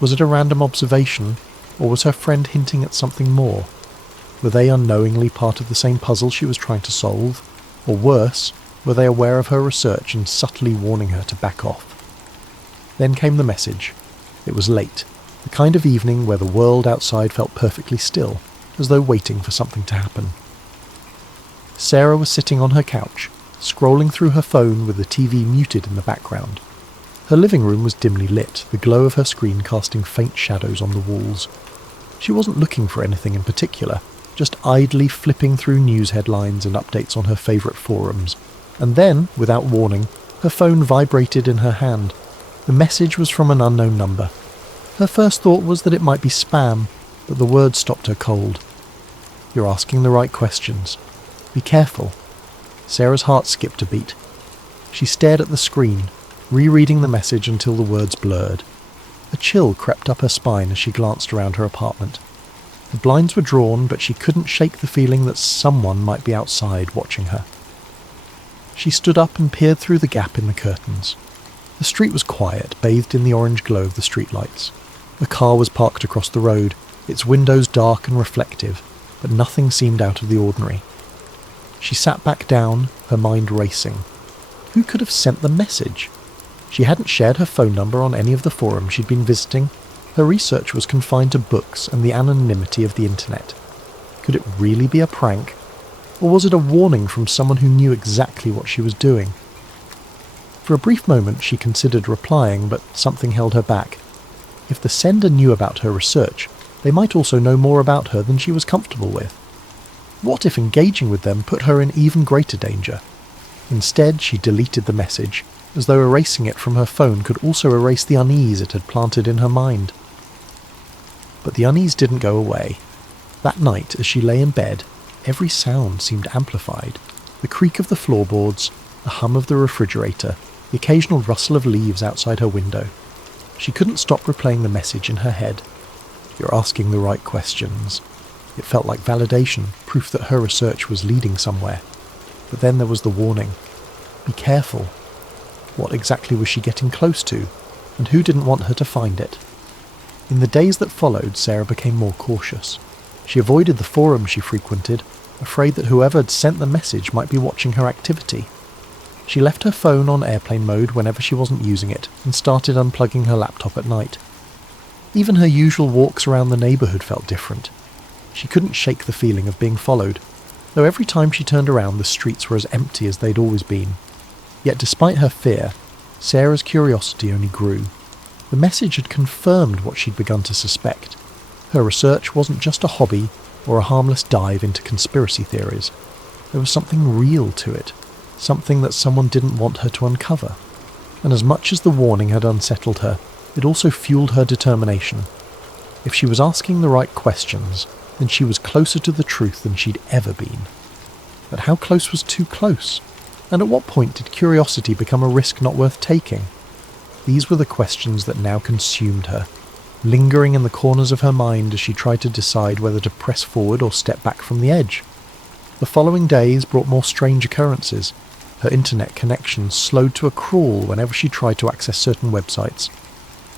Was it a random observation, or was her friend hinting at something more? Were they unknowingly part of the same puzzle she was trying to solve? Or worse, were they aware of her research and subtly warning her to back off? Then came the message. It was late, the kind of evening where the world outside felt perfectly still, as though waiting for something to happen. Sarah was sitting on her couch, scrolling through her phone with the TV muted in the background. Her living room was dimly lit, the glow of her screen casting faint shadows on the walls. She wasn't looking for anything in particular, just idly flipping through news headlines and updates on her favourite forums. And then, without warning, her phone vibrated in her hand. The message was from an unknown number. Her first thought was that it might be spam, but the words stopped her cold. "You're asking the right questions. Be careful." Sarah's heart skipped a beat. She stared at the screen, rereading the message until the words blurred. A chill crept up her spine as she glanced around her apartment. The blinds were drawn, but she couldn't shake the feeling that someone might be outside watching her. She stood up and peered through the gap in the curtains. The street was quiet, bathed in the orange glow of the streetlights. A car was parked across the road, its windows dark and reflective, but nothing seemed out of the ordinary. She sat back down, her mind racing. Who could have sent the message? She hadn't shared her phone number on any of the forums she'd been visiting. Her research was confined to books and the anonymity of the internet. Could it really be a prank? Or was it a warning from someone who knew exactly what she was doing? For a brief moment she considered replying, but something held her back. If the sender knew about her research, they might also know more about her than she was comfortable with. What if engaging with them put her in even greater danger? Instead, she deleted the message, as though erasing it from her phone could also erase the unease it had planted in her mind. But the unease didn't go away. That night, as she lay in bed, every sound seemed amplified. The creak of the floorboards, the hum of the refrigerator, the occasional rustle of leaves outside her window. She couldn't stop replaying the message in her head. "You're asking the right questions." It felt like validation, proof that her research was leading somewhere. But then there was the warning. Be careful. What exactly was she getting close to, and who didn't want her to find it? In the days that followed, Sarah became more cautious. She avoided the forums she frequented, afraid that whoever had sent the message might be watching her activity. She left her phone on airplane mode whenever she wasn't using it, and started unplugging her laptop at night. Even her usual walks around the neighbourhood felt different. She couldn't shake the feeling of being followed, though every time she turned around the streets were as empty as they'd always been. Yet despite her fear, Sarah's curiosity only grew. The message had confirmed what she'd begun to suspect. Her research wasn't just a hobby or a harmless dive into conspiracy theories. There was something real to it, something that someone didn't want her to uncover. And as much as the warning had unsettled her, it also fueled her determination. If she was asking the right questions, then she was closer to the truth than she'd ever been. But how close was too close? And at what point did curiosity become a risk not worth taking? These were the questions that now consumed her, lingering in the corners of her mind as she tried to decide whether to press forward or step back from the edge. The following days brought more strange occurrences. Her internet connection slowed to a crawl whenever she tried to access certain websites.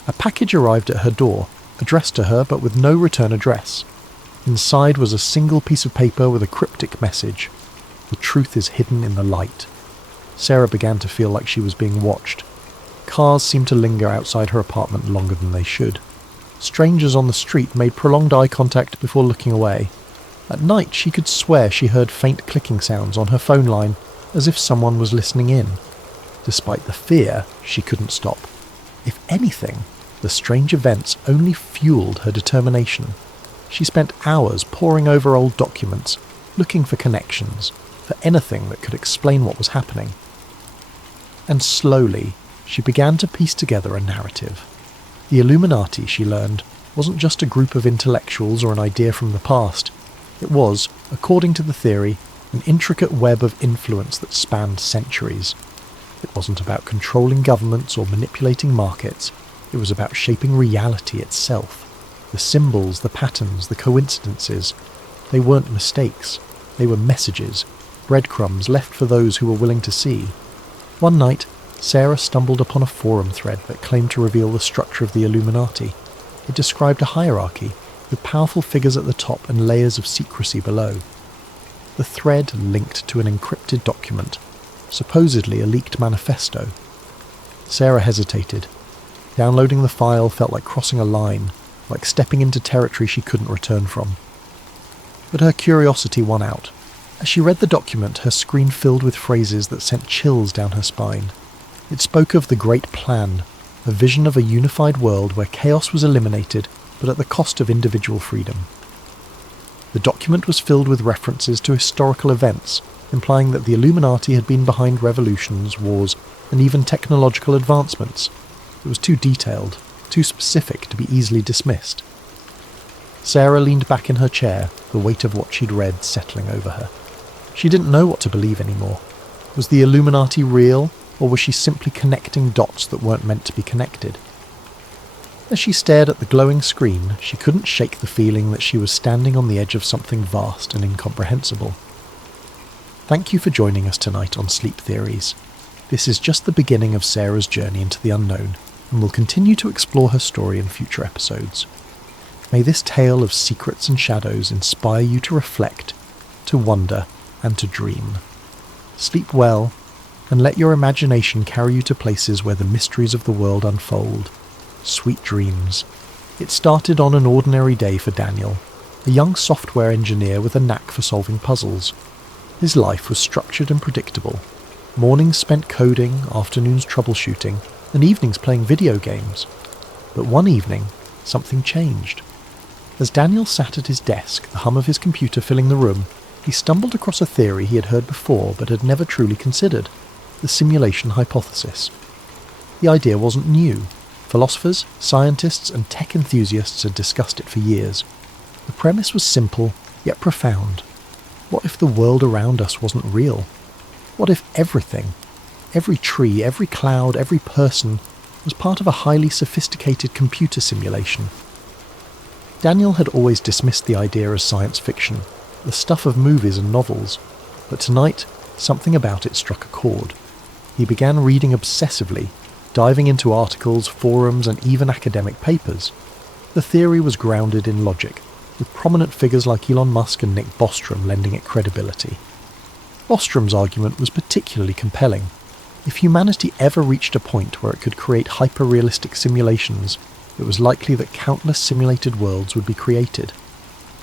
A package arrived at her door, addressed to her but with no return address. Inside was a single piece of paper with a cryptic message. The truth is hidden in the light. Sarah began to feel like she was being watched. Cars seemed to linger outside her apartment longer than they should. Strangers on the street made prolonged eye contact before looking away. At night she could swear she heard faint clicking sounds on her phone line, as if someone was listening in. Despite the fear, she couldn't stop. If anything, the strange events only fueled her determination. She spent hours poring over old documents, looking for connections, for anything that could explain what was happening. And slowly, she began to piece together a narrative. The Illuminati, she learned, wasn't just a group of intellectuals or an idea from the past. It was, according to the theory, an intricate web of influence that spanned centuries. It wasn't about controlling governments or manipulating markets. It was about shaping reality itself. The symbols, the patterns, the coincidences. They weren't mistakes. They were messages, breadcrumbs left for those who were willing to see. One night, Sarah stumbled upon a forum thread that claimed to reveal the structure of the Illuminati. It described a hierarchy, with powerful figures at the top and layers of secrecy below. The thread linked to an encrypted document, supposedly a leaked manifesto. Sarah hesitated. Downloading the file felt like crossing a line, like stepping into territory she couldn't return from. But her curiosity won out. As she read the document, her screen filled with phrases that sent chills down her spine. It spoke of the Great Plan, a vision of a unified world where chaos was eliminated, but at the cost of individual freedom. The document was filled with references to historical events, implying that the Illuminati had been behind revolutions, wars, and even technological advancements. It was too detailed, too specific to be easily dismissed. Sarah leaned back in her chair, the weight of what she'd read settling over her. She didn't know what to believe anymore. Was the Illuminati real, or was she simply connecting dots that weren't meant to be connected? As she stared at the glowing screen, she couldn't shake the feeling that she was standing on the edge of something vast and incomprehensible. Thank you for joining us tonight on Sleep Theories. This is just the beginning of Sarah's journey into the unknown, and we'll continue to explore her story in future episodes. May this tale of secrets and shadows inspire you to reflect, to wonder, and to dream. Sleep well, and let your imagination carry you to places where the mysteries of the world unfold. Sweet dreams. It started on an ordinary day for Daniel, a young software engineer with a knack for solving puzzles. His life was structured and predictable. Mornings spent coding, afternoons troubleshooting, and evenings playing video games. But one evening, something changed. As Daniel sat at his desk, the hum of his computer filling the room, he stumbled across a theory he had heard before but had never truly considered: the simulation hypothesis. The idea wasn't new. Philosophers, scientists, and tech enthusiasts had discussed it for years. The premise was simple, yet profound. What if the world around us wasn't real? What if everything, every tree, every cloud, every person, was part of a highly sophisticated computer simulation? Daniel had always dismissed the idea as science fiction, the stuff of movies and novels, but tonight, something about it struck a chord. He began reading obsessively, diving into articles, forums, and even academic papers. The theory was grounded in logic, with prominent figures like Elon Musk and Nick Bostrom lending it credibility. Bostrom's argument was particularly compelling. If humanity ever reached a point where it could create hyper-realistic simulations, it was likely that countless simulated worlds would be created.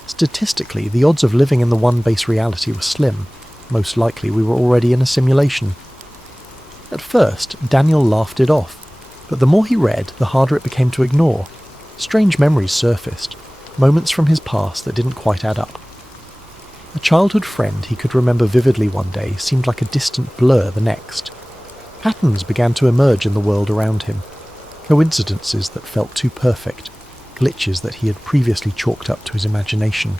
Statistically, the odds of living in the one base reality were slim. Most likely we were already in a simulation. At first, Daniel laughed it off, but the more he read, the harder it became to ignore. Strange memories surfaced, moments from his past that didn't quite add up. A childhood friend he could remember vividly one day seemed like a distant blur the next. Patterns began to emerge in the world around him. Coincidences that felt too perfect, glitches that he had previously chalked up to his imagination.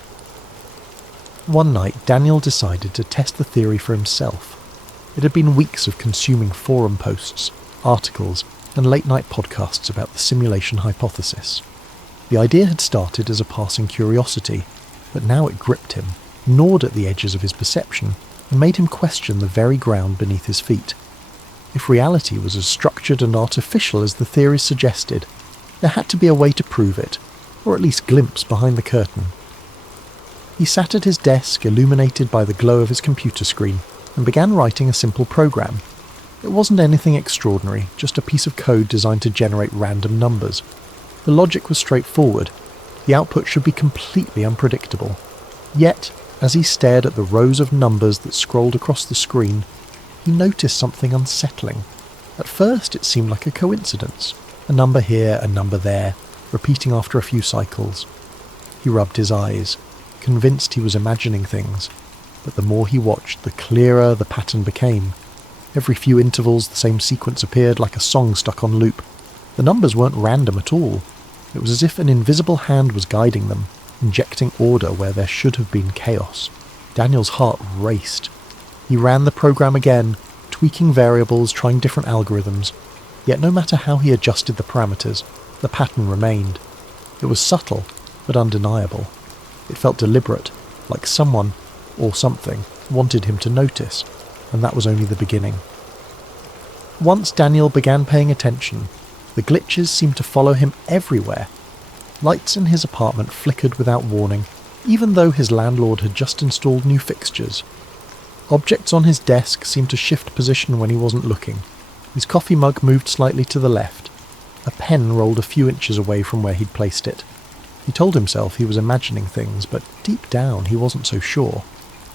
One night, Daniel decided to test the theory for himself. It had been weeks of consuming forum posts, articles, and late-night podcasts about the simulation hypothesis. The idea had started as a passing curiosity, but now it gripped him, gnawed at the edges of his perception, and made him question the very ground beneath his feet. If reality was as structured and artificial as the theories suggested, there had to be a way to prove it, or at least glimpse behind the curtain. He sat at his desk, illuminated by the glow of his computer screen, and began writing a simple program. It wasn't anything extraordinary, just a piece of code designed to generate random numbers. The logic was straightforward. The output should be completely unpredictable. Yet, as he stared at the rows of numbers that scrolled across the screen, he noticed something unsettling. At first it seemed like a coincidence. A number here, a number there, repeating after a few cycles. He rubbed his eyes, convinced he was imagining things, but the more he watched, the clearer the pattern became. Every few intervals the same sequence appeared like a song stuck on loop. The numbers weren't random at all. It was as if an invisible hand was guiding them, injecting order where there should have been chaos. Daniel's heart raced. He ran the program again, tweaking variables, trying different algorithms, yet no matter how he adjusted the parameters, the pattern remained. It was subtle, but undeniable. It felt deliberate, like someone, or something, wanted him to notice, and that was only the beginning. Once Daniel began paying attention, the glitches seemed to follow him everywhere. Lights in his apartment flickered without warning, even though his landlord had just installed new fixtures. Objects on his desk seemed to shift position when he wasn't looking. His coffee mug moved slightly to the left. A pen rolled a few inches away from where he'd placed it. He told himself he was imagining things, but deep down he wasn't so sure.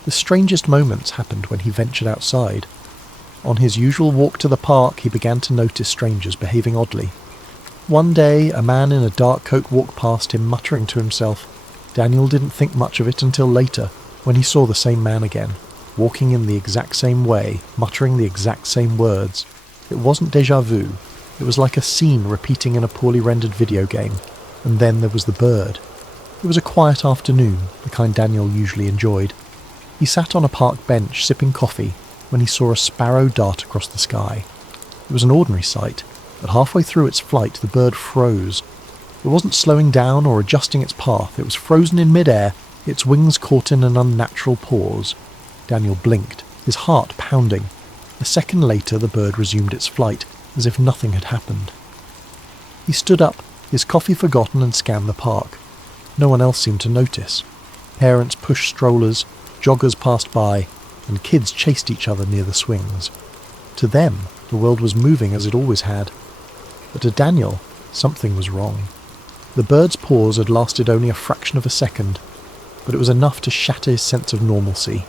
The strangest moments happened when he ventured outside. On his usual walk to the park, he began to notice strangers behaving oddly. One day, a man in a dark coat walked past him, muttering to himself. Daniel didn't think much of it until later, when he saw the same man again, walking in the exact same way, muttering the exact same words. It wasn't déjà vu. It was like a scene repeating in a poorly rendered video game. And then there was the bird. It was a quiet afternoon, the kind Daniel usually enjoyed. He sat on a park bench sipping coffee when he saw a sparrow dart across the sky. It was an ordinary sight, but halfway through its flight the bird froze. It wasn't slowing down or adjusting its path, it was frozen in mid-air, its wings caught in an unnatural pause. Daniel blinked, his heart pounding. A second later the bird resumed its flight, as if nothing had happened. He stood up, his coffee forgotten, and scanned the park. No one else seemed to notice. Parents pushed strollers, joggers passed by, and kids chased each other near the swings. To them, the world was moving as it always had. But to Daniel, something was wrong. The bird's pause had lasted only a fraction of a second, but it was enough to shatter his sense of normalcy.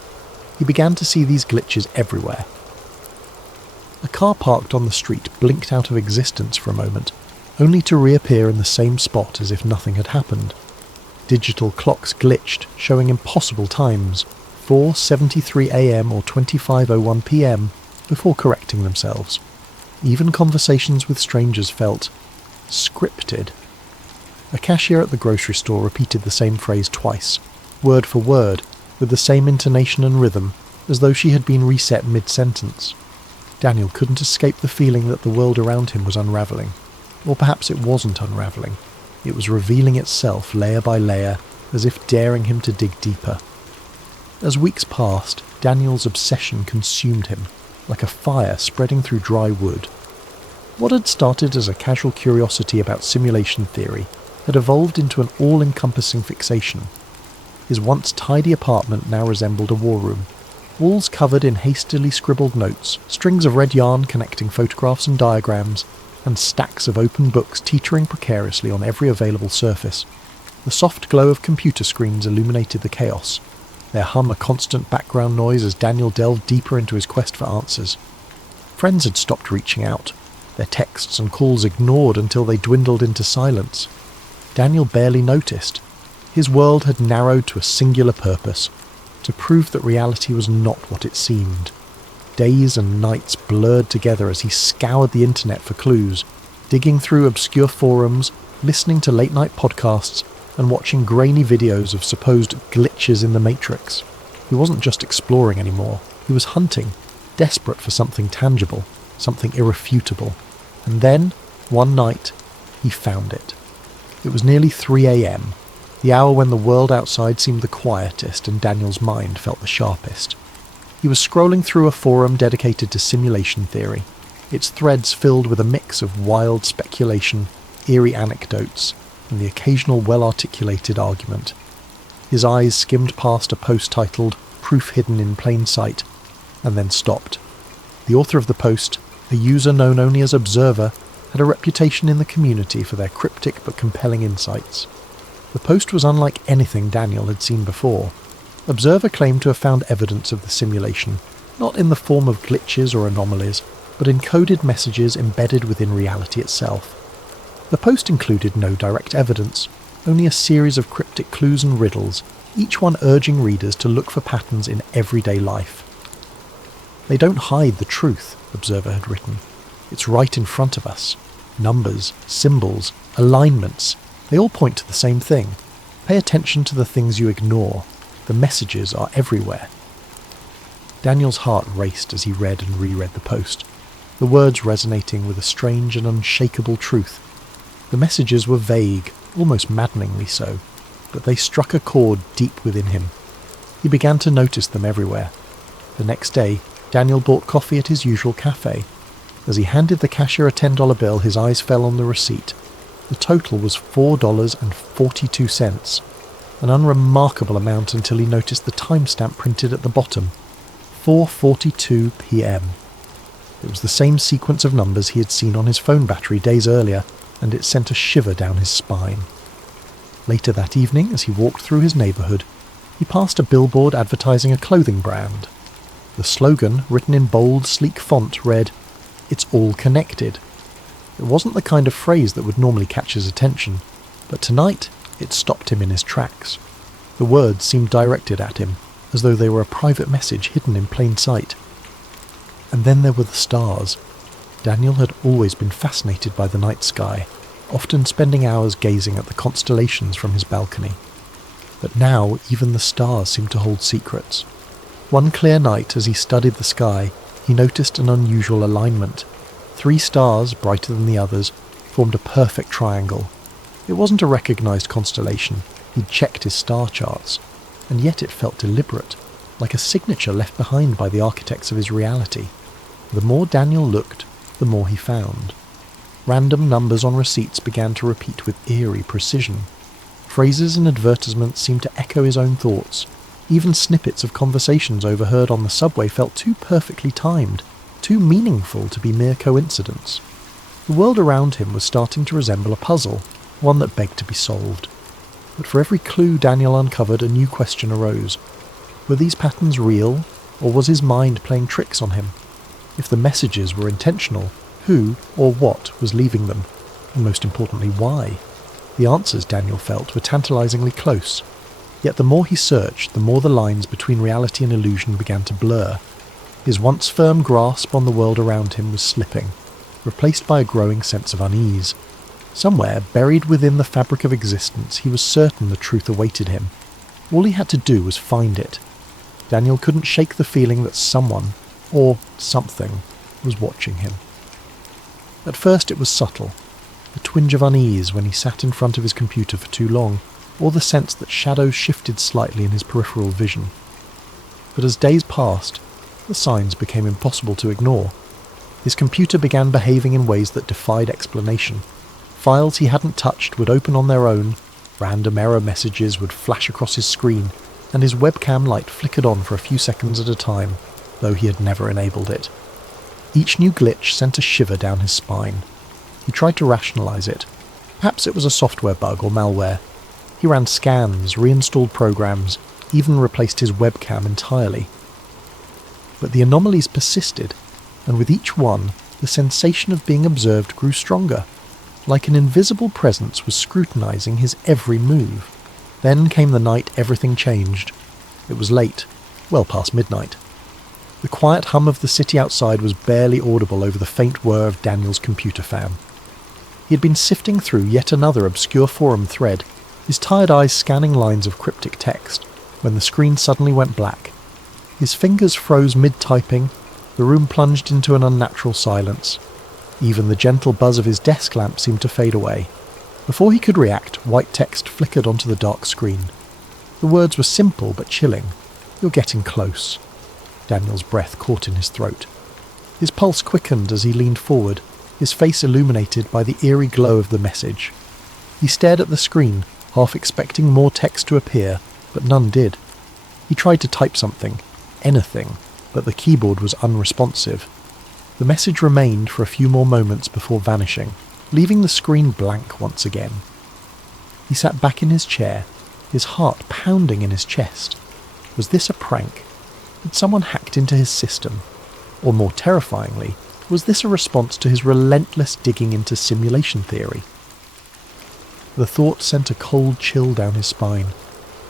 He began to see these glitches everywhere. A car parked on the street blinked out of existence for a moment, only to reappear in the same spot as if nothing had happened. Digital clocks glitched, showing impossible times, 4:73 a.m. or 25:01 p.m, before correcting themselves. Even conversations with strangers felt scripted. A cashier at the grocery store repeated the same phrase twice, word for word, with the same intonation and rhythm, as though she had been reset mid-sentence. Daniel couldn't escape the feeling that the world around him was unravelling. Or perhaps it wasn't unravelling. It was revealing itself layer by layer, as if daring him to dig deeper. As weeks passed, Daniel's obsession consumed him, like a fire spreading through dry wood. What had started as a casual curiosity about simulation theory had evolved into an all-encompassing fixation. His once tidy apartment now resembled a war room. Walls covered in hastily scribbled notes, strings of red yarn connecting photographs and diagrams, and stacks of open books teetering precariously on every available surface. The soft glow of computer screens illuminated the chaos, their hum a constant background noise as Daniel delved deeper into his quest for answers. Friends had stopped reaching out, their texts and calls ignored until they dwindled into silence. Daniel barely noticed. His world had narrowed to a singular purpose, to prove that reality was not what it seemed. Days and nights blurred together as he scoured the internet for clues, digging through obscure forums, listening to late-night podcasts, and watching grainy videos of supposed glitches in the Matrix. He wasn't just exploring anymore, he was hunting, desperate for something tangible, something irrefutable. And then, one night, he found it. It was nearly 3 a.m, the hour when the world outside seemed the quietest and Daniel's mind felt the sharpest. He was scrolling through a forum dedicated to simulation theory, its threads filled with a mix of wild speculation, eerie anecdotes, and the occasional well-articulated argument. His eyes skimmed past a post titled "Proof Hidden in Plain Sight," and then stopped. The author of the post, a user known only as Observer, had a reputation in the community for their cryptic but compelling insights. The post was unlike anything Daniel had seen before. Observer claimed to have found evidence of the simulation, not in the form of glitches or anomalies, but in coded messages embedded within reality itself. The post included no direct evidence, only a series of cryptic clues and riddles, each one urging readers to look for patterns in everyday life. "They don't hide the truth," Observer had written. "It's right in front of us. Numbers, symbols, alignments, they all point to the same thing. Pay attention to the things you ignore. The messages are everywhere." Daniel's heart raced as he read and reread the post, the words resonating with a strange and unshakable truth. The messages were vague, almost maddeningly so, but they struck a chord deep within him. He began to notice them everywhere. The next day, Daniel bought coffee at his usual cafe. As he handed the cashier a $10 bill, his eyes fell on the receipt. The total was $4.42, an unremarkable amount until he noticed the timestamp printed at the bottom, 4:42 p.m. It was the same sequence of numbers he had seen on his phone battery days earlier, and it sent a shiver down his spine. Later that evening, as he walked through his neighbourhood, he passed a billboard advertising a clothing brand. The slogan, written in bold, sleek font, read, "It's all connected." It wasn't the kind of phrase that would normally catch his attention, but tonight it stopped him in his tracks. The words seemed directed at him, as though they were a private message hidden in plain sight. And then there were the stars. Daniel had always been fascinated by the night sky, often spending hours gazing at the constellations from his balcony. But now even the stars seemed to hold secrets. One clear night, as he studied the sky, he noticed an unusual alignment. 3 stars, brighter than the others, formed a perfect triangle. It wasn't a recognised constellation. He'd checked his star charts, and yet it felt deliberate, like a signature left behind by the architects of his reality. The more Daniel looked, the more he found. Random numbers on receipts began to repeat with eerie precision. Phrases in advertisements seemed to echo his own thoughts. Even snippets of conversations overheard on the subway felt too perfectly timed, too meaningful to be mere coincidence. The world around him was starting to resemble a puzzle, one that begged to be solved. But for every clue Daniel uncovered, a new question arose. Were these patterns real, or was his mind playing tricks on him? If the messages were intentional, who or what was leaving them? And most importantly, why? The answers, Daniel felt, were tantalizingly close. Yet the more he searched, the more the lines between reality and illusion began to blur. His once firm grasp on the world around him was slipping, replaced by a growing sense of unease. Somewhere, buried within the fabric of existence, he was certain the truth awaited him. All he had to do was find it. Daniel couldn't shake the feeling that someone, or something, was watching him. At first it was subtle, a twinge of unease when he sat in front of his computer for too long, or the sense that shadows shifted slightly in his peripheral vision. But as days passed, the signs became impossible to ignore. His computer began behaving in ways that defied explanation. Files he hadn't touched would open on their own, random error messages would flash across his screen, and his webcam light flickered on for a few seconds at a time, though he had never enabled it. Each new glitch sent a shiver down his spine. He tried to rationalize it. Perhaps it was a software bug or malware. He ran scans, reinstalled programs, even replaced his webcam entirely. But the anomalies persisted, and with each one, the sensation of being observed grew stronger, like an invisible presence was scrutinizing his every move. Then came the night everything changed. It was late, well past midnight. The quiet hum of the city outside was barely audible over the faint whir of Daniel's computer fan. He had been sifting through yet another obscure forum thread, his tired eyes scanning lines of cryptic text, when the screen suddenly went black. His fingers froze mid-typing, the room plunged into an unnatural silence. Even the gentle buzz of his desk lamp seemed to fade away. Before he could react, white text flickered onto the dark screen. The words were simple but chilling. "You're getting close." Daniel's breath caught in his throat. His pulse quickened as he leaned forward, his face illuminated by the eerie glow of the message. He stared at the screen, half expecting more text to appear, but none did. He tried to type something, anything, but the keyboard was unresponsive. The message remained for a few more moments before vanishing, leaving the screen blank once again. He sat back in his chair, his heart pounding in his chest. Was this a prank? Had someone hacked into his system? Or more terrifyingly, was this a response to his relentless digging into simulation theory? The thought sent a cold chill down his spine.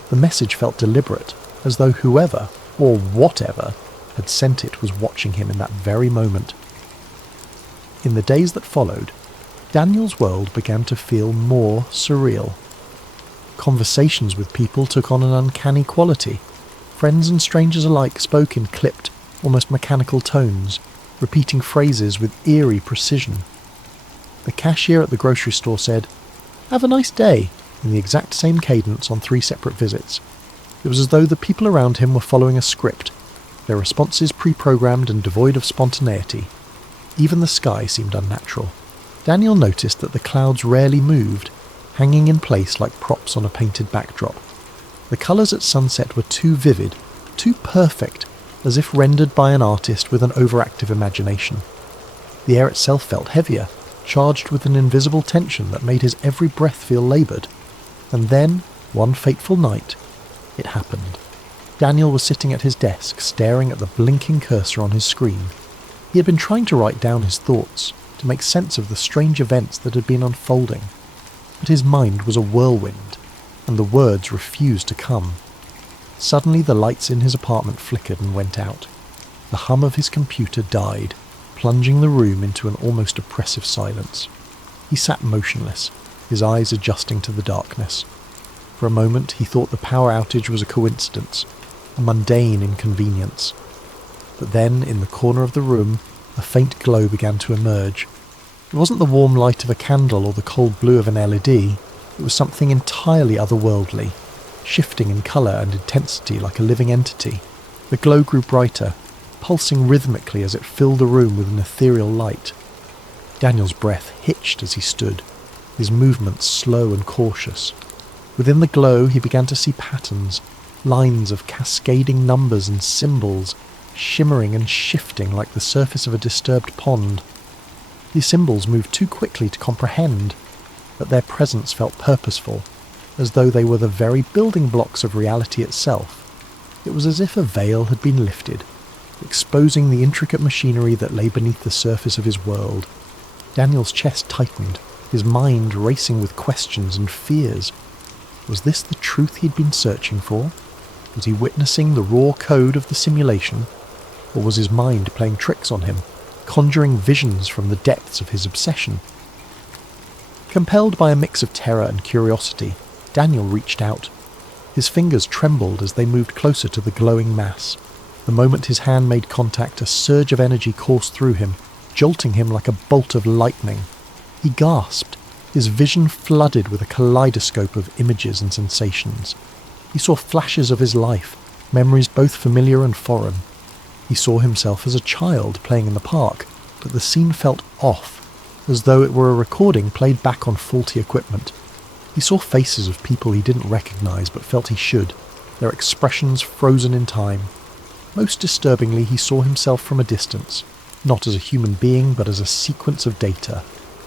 The message felt deliberate, as though whoever, or whatever, had sent it was watching him in that very moment. In the days that followed, Daniel's world began to feel more surreal. Conversations with people took on an uncanny quality. Friends and strangers alike spoke in clipped, almost mechanical tones, repeating phrases with eerie precision. The cashier at the grocery store said, "Have a nice day," in the exact same cadence on 3 separate visits. It was as though the people around him were following a script, their responses pre-programmed and devoid of spontaneity. Even the sky seemed unnatural. Daniel noticed that the clouds rarely moved, hanging in place like props on a painted backdrop. The colours at sunset were too vivid, too perfect, as if rendered by an artist with an overactive imagination. The air itself felt heavier, charged with an invisible tension that made his every breath feel laboured. And then, one fateful night, it happened. Daniel was sitting at his desk, staring at the blinking cursor on his screen. He had been trying to write down his thoughts, to make sense of the strange events that had been unfolding. But his mind was a whirlwind, and the words refused to come. Suddenly the lights in his apartment flickered and went out. The hum of his computer died, plunging the room into an almost oppressive silence. He sat motionless, his eyes adjusting to the darkness. For a moment he thought the power outage was a coincidence, a mundane inconvenience. But then, in the corner of the room, a faint glow began to emerge. It wasn't the warm light of a candle or the cold blue of an LED. It was something entirely otherworldly, shifting in colour and intensity like a living entity. The glow grew brighter, pulsing rhythmically as it filled the room with an ethereal light. Daniel's breath hitched as he stood, his movements slow and cautious. Within the glow he began to see patterns, lines of cascading numbers and symbols, shimmering and shifting like the surface of a disturbed pond. These symbols moved too quickly to comprehend, but their presence felt purposeful, as though they were the very building blocks of reality itself. It was as if a veil had been lifted, exposing the intricate machinery that lay beneath the surface of his world. Daniel's chest tightened, his mind racing with questions and fears. Was this the truth he'd been searching for? Was he witnessing the raw code of the simulation? Or was his mind playing tricks on him, conjuring visions from the depths of his obsession? Compelled by a mix of terror and curiosity, Daniel reached out. His fingers trembled as they moved closer to the glowing mass. The moment his hand made contact, a surge of energy coursed through him, jolting him like a bolt of lightning. He gasped, his vision flooded with a kaleidoscope of images and sensations. He saw flashes of his life, memories both familiar and foreign. He saw himself as a child playing in the park, but the scene felt off, as though it were a recording played back on faulty equipment. He saw faces of people he didn't recognise but felt he should, their expressions frozen in time. Most disturbingly, he saw himself from a distance, not as a human being but as a sequence of data,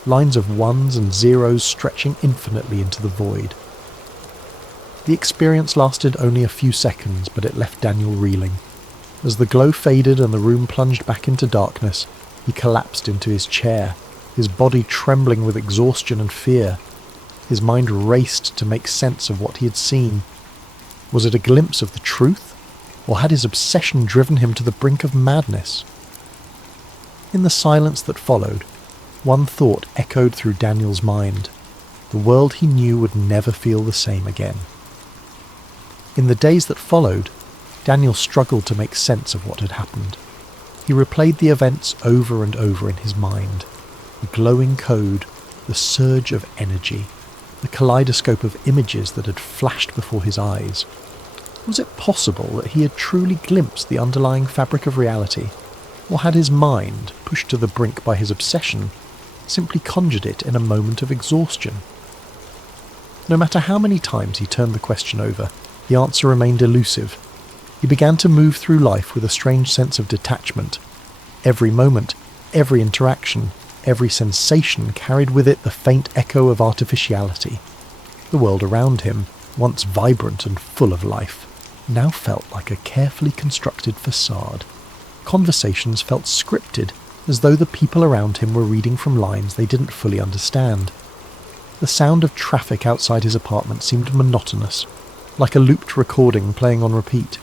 lines of ones and zeros stretching infinitely into the void. The experience lasted only a few seconds, but it left Daniel reeling. As the glow faded and the room plunged back into darkness, he collapsed into his chair, his body trembling with exhaustion and fear. His mind raced to make sense of what he had seen. Was it a glimpse of the truth, or had his obsession driven him to the brink of madness? In the silence that followed, one thought echoed through Daniel's mind. The world he knew would never feel the same again. In the days that followed, Daniel struggled to make sense of what had happened. He replayed the events over and over in his mind. The glowing code, the surge of energy, the kaleidoscope of images that had flashed before his eyes. Was it possible that he had truly glimpsed the underlying fabric of reality, or had his mind, pushed to the brink by his obsession, simply conjured it in a moment of exhaustion? No matter how many times he turned the question over, the answer remained elusive. He began to move through life with a strange sense of detachment. Every moment, every interaction, every sensation carried with it the faint echo of artificiality. The world around him, once vibrant and full of life, now felt like a carefully constructed facade. Conversations felt scripted, as though the people around him were reading from lines they didn't fully understand. The sound of traffic outside his apartment seemed monotonous, like a looped recording playing on repeat.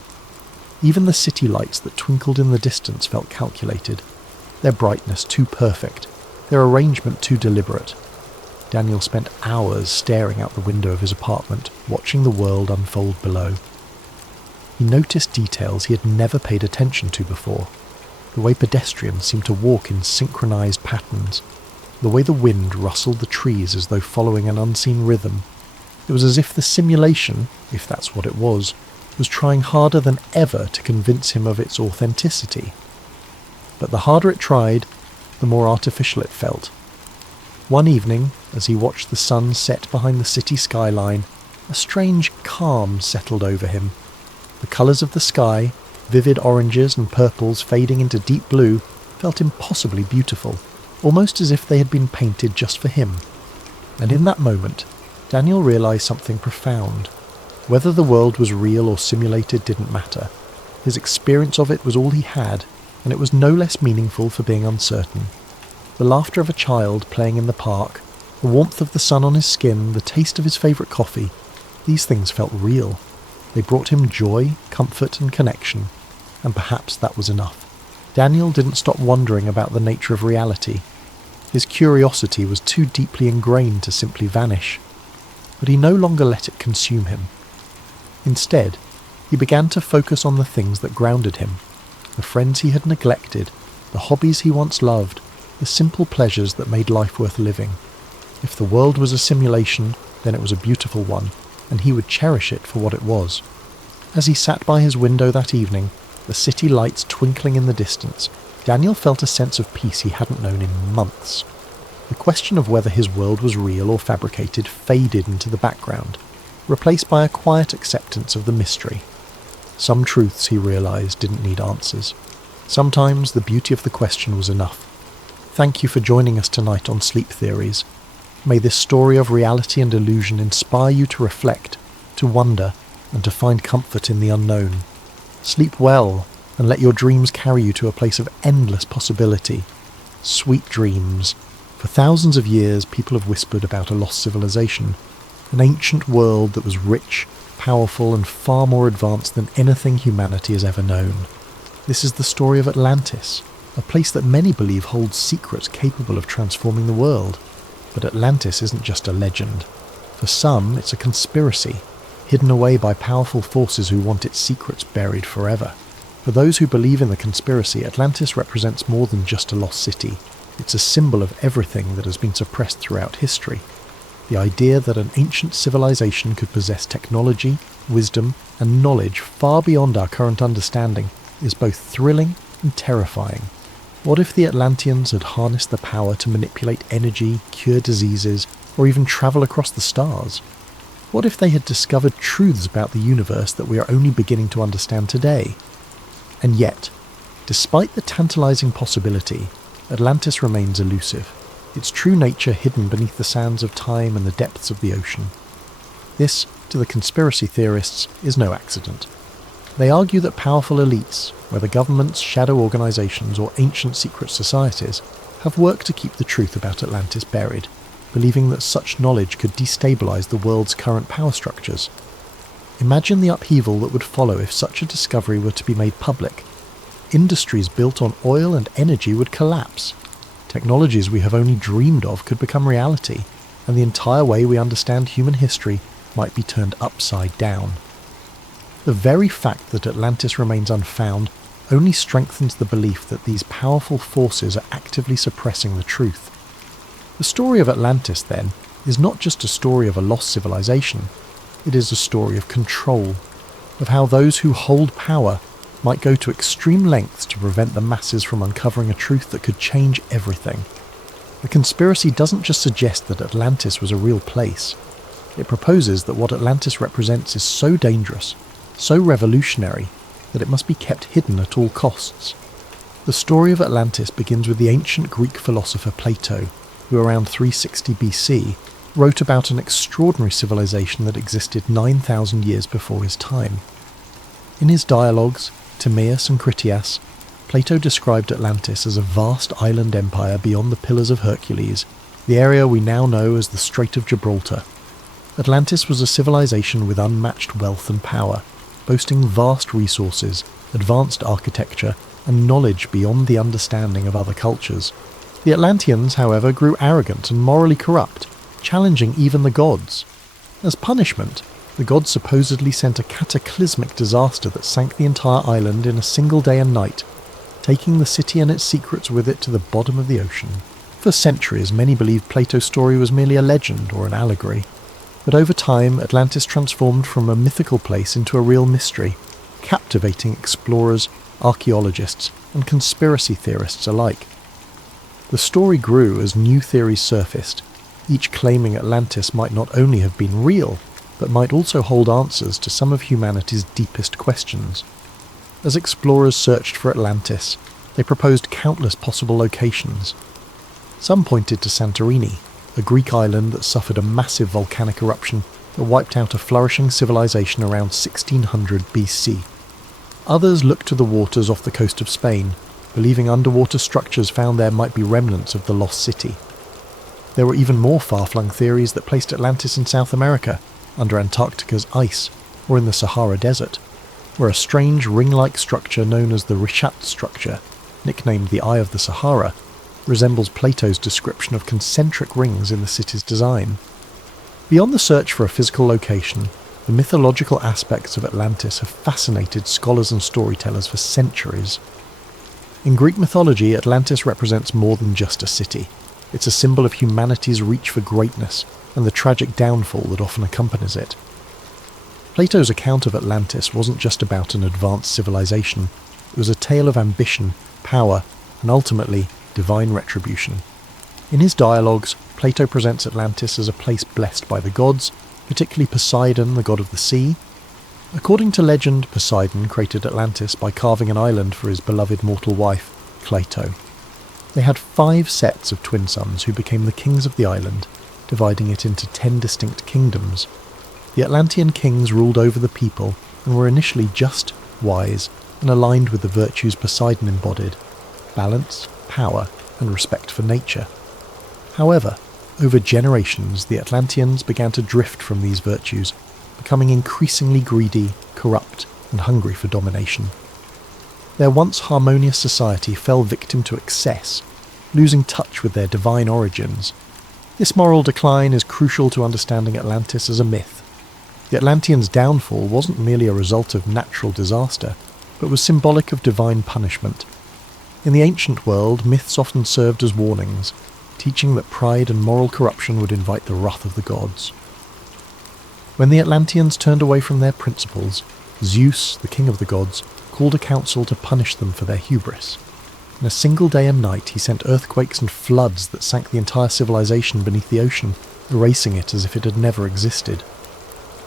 Even the city lights that twinkled in the distance felt calculated, their brightness too perfect, their arrangement too deliberate. Daniel spent hours staring out the window of his apartment, watching the world unfold below. He noticed details he had never paid attention to before. The way pedestrians seemed to walk in synchronized patterns. The way the wind rustled the trees as though following an unseen rhythm. It was as if the simulation, if that's what it was trying harder than ever to convince him of its authenticity. But the harder it tried, the more artificial it felt. One evening, as he watched the sun set behind the city skyline, a strange calm settled over him. The colours of the sky, vivid oranges and purples fading into deep blue, felt impossibly beautiful, almost as if they had been painted just for him. And in that moment, Daniel realised something profound. Whether the world was real or simulated didn't matter. His experience of it was all he had, and it was no less meaningful for being uncertain. The laughter of a child playing in the park, the warmth of the sun on his skin, the taste of his favourite coffee, these things felt real. They brought him joy, comfort and connection, and perhaps that was enough. Daniel didn't stop wondering about the nature of reality. His curiosity was too deeply ingrained to simply vanish. But he no longer let it consume him. Instead, he began to focus on the things that grounded him, the friends he had neglected, the hobbies he once loved, the simple pleasures that made life worth living. If the world was a simulation, then it was a beautiful one, and he would cherish it for what it was. As he sat by his window that evening, the city lights twinkling in the distance, Daniel felt a sense of peace he hadn't known in months. The question of whether his world was real or fabricated faded into the background, replaced by a quiet acceptance of the mystery. Some truths, he realised, didn't need answers. Sometimes the beauty of the question was enough. Thank you for joining us tonight on Sleep Theories. May this story of reality and illusion inspire you to reflect, to wonder, and to find comfort in the unknown. Sleep well, and let your dreams carry you to a place of endless possibility. Sweet dreams. For thousands of years, people have whispered about a lost civilization, an ancient world that was rich, powerful, and far more advanced than anything humanity has ever known. This is the story of Atlantis, a place that many believe holds secrets capable of transforming the world. But Atlantis isn't just a legend. For some, it's a conspiracy, hidden away by powerful forces who want its secrets buried forever. For those who believe in the conspiracy, Atlantis represents more than just a lost city. It's a symbol of everything that has been suppressed throughout history. The idea that an ancient civilization could possess technology, wisdom, and knowledge far beyond our current understanding is both thrilling and terrifying. What if the Atlanteans had harnessed the power to manipulate energy, cure diseases, or even travel across the stars? What if they had discovered truths about the universe that we are only beginning to understand today? And yet, despite the tantalizing possibility, Atlantis remains elusive, its true nature hidden beneath the sands of time and the depths of the ocean. This, to the conspiracy theorists, is no accident. They argue that powerful elites, whether governments, shadow organizations, or ancient secret societies, have worked to keep the truth about Atlantis buried, believing that such knowledge could destabilize the world's current power structures. Imagine the upheaval that would follow if such a discovery were to be made public. Industries built on oil and energy would collapse. Technologies we have only dreamed of could become reality, and the entire way we understand human history might be turned upside down. The very fact that Atlantis remains unfound only strengthens the belief that these powerful forces are actively suppressing the truth. The story of Atlantis, then, is not just a story of a lost civilization. It is a story of control, of how those who hold power might go to extreme lengths to prevent the masses from uncovering a truth that could change everything. The conspiracy doesn't just suggest that Atlantis was a real place. It proposes that what Atlantis represents is so dangerous, so revolutionary, that it must be kept hidden at all costs. The story of Atlantis begins with the ancient Greek philosopher Plato, who around 360 BC wrote about an extraordinary civilization that existed 9,000 years before his time. In his dialogues, Timaeus and Critias, Plato described Atlantis as a vast island empire beyond the Pillars of Hercules, the area we now know as the Strait of Gibraltar. Atlantis was a civilization with unmatched wealth and power, boasting vast resources, advanced architecture, and knowledge beyond the understanding of other cultures. The Atlanteans, however, grew arrogant and morally corrupt, challenging even the gods. As punishment, The gods supposedly sent a cataclysmic disaster that sank the entire island in a single day and night, taking the city and its secrets with it to the bottom of the ocean. For centuries, many believed Plato's story was merely a legend or an allegory. But over time, Atlantis transformed from a mythical place into a real mystery, captivating explorers, archaeologists, and conspiracy theorists alike. The story grew as new theories surfaced, each claiming Atlantis might not only have been real, but might also hold answers to some of humanity's deepest questions. As explorers searched for Atlantis, they proposed countless possible locations. Some pointed to Santorini, a Greek island that suffered a massive volcanic eruption that wiped out a flourishing civilization around 1600 BC. Others looked to the waters off the coast of Spain, believing underwater structures found there might be remnants of the lost city. There were even more far-flung theories that placed Atlantis in South America, under Antarctica's ice, or in the Sahara Desert, where a strange ring-like structure known as the Richat structure, nicknamed the Eye of the Sahara, resembles Plato's description of concentric rings in the city's design. Beyond the search for a physical location, the mythological aspects of Atlantis have fascinated scholars and storytellers for centuries. In Greek mythology, Atlantis represents more than just a city. It's a symbol of humanity's reach for greatness and the tragic downfall that often accompanies it. Plato's account of Atlantis wasn't just about an advanced civilization. It was a tale of ambition, power, and ultimately, divine retribution. In his dialogues, Plato presents Atlantis as a place blessed by the gods, particularly Poseidon, the god of the sea. According to legend, Poseidon created Atlantis by carving an island for his beloved mortal wife, Cleito. They had 5 sets of twin sons who became the kings of the island, dividing it into 10 distinct kingdoms. The Atlantean kings ruled over the people and were initially just, wise, and aligned with the virtues Poseidon embodied: balance, power, and respect for nature. However, over generations, the Atlanteans began to drift from these virtues, becoming increasingly greedy, corrupt, and hungry for domination. Their once harmonious society fell victim to excess, losing touch with their divine origins. This moral decline is crucial to understanding Atlantis as a myth. The Atlanteans' downfall wasn't merely a result of natural disaster, but was symbolic of divine punishment. In the ancient world, myths often served as warnings, teaching that pride and moral corruption would invite the wrath of the gods. When the Atlanteans turned away from their principles, Zeus, the king of the gods, called a council to punish them for their hubris. In a single day and night, he sent earthquakes and floods that sank the entire civilization beneath the ocean, erasing it as if it had never existed.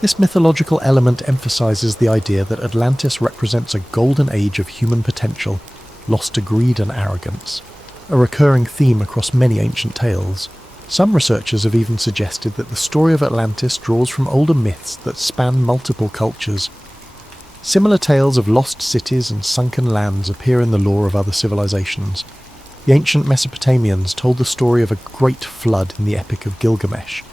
This mythological element emphasizes the idea that Atlantis represents a golden age of human potential, lost to greed and arrogance, a recurring theme across many ancient tales. Some researchers have even suggested that the story of Atlantis draws from older myths that span multiple cultures. Similar tales of lost cities and sunken lands appear in the lore of other civilizations. The ancient Mesopotamians told the story of a great flood in the Epic of Gilgamesh,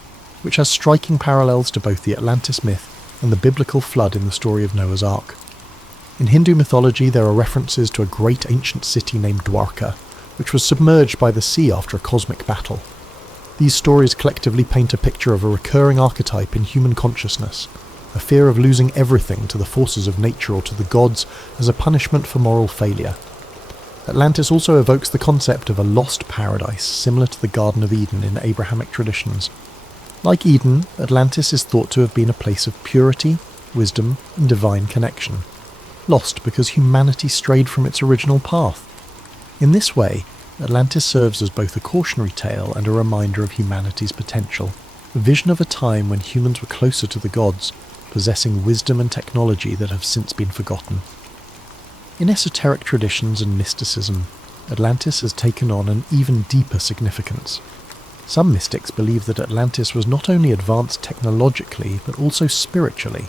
which has striking parallels to both the Atlantis myth and the biblical flood in the story of Noah's Ark. In Hindu mythology, there are references to a great ancient city named Dwarka, which was submerged by the sea after a cosmic battle. These stories collectively paint a picture of a recurring archetype in human consciousness, a fear of losing everything to the forces of nature or to the gods as a punishment for moral failure. Atlantis also evokes the concept of a lost paradise, similar to the Garden of Eden in Abrahamic traditions. Like Eden, Atlantis is thought to have been a place of purity, wisdom, and divine connection, lost because humanity strayed from its original path. In this way, Atlantis serves as both a cautionary tale and a reminder of humanity's potential, a vision of a time when humans were closer to the gods, possessing wisdom and technology that have since been forgotten. In esoteric traditions and mysticism, Atlantis has taken on an even deeper significance. Some mystics believe that Atlantis was not only advanced technologically, but also spiritually.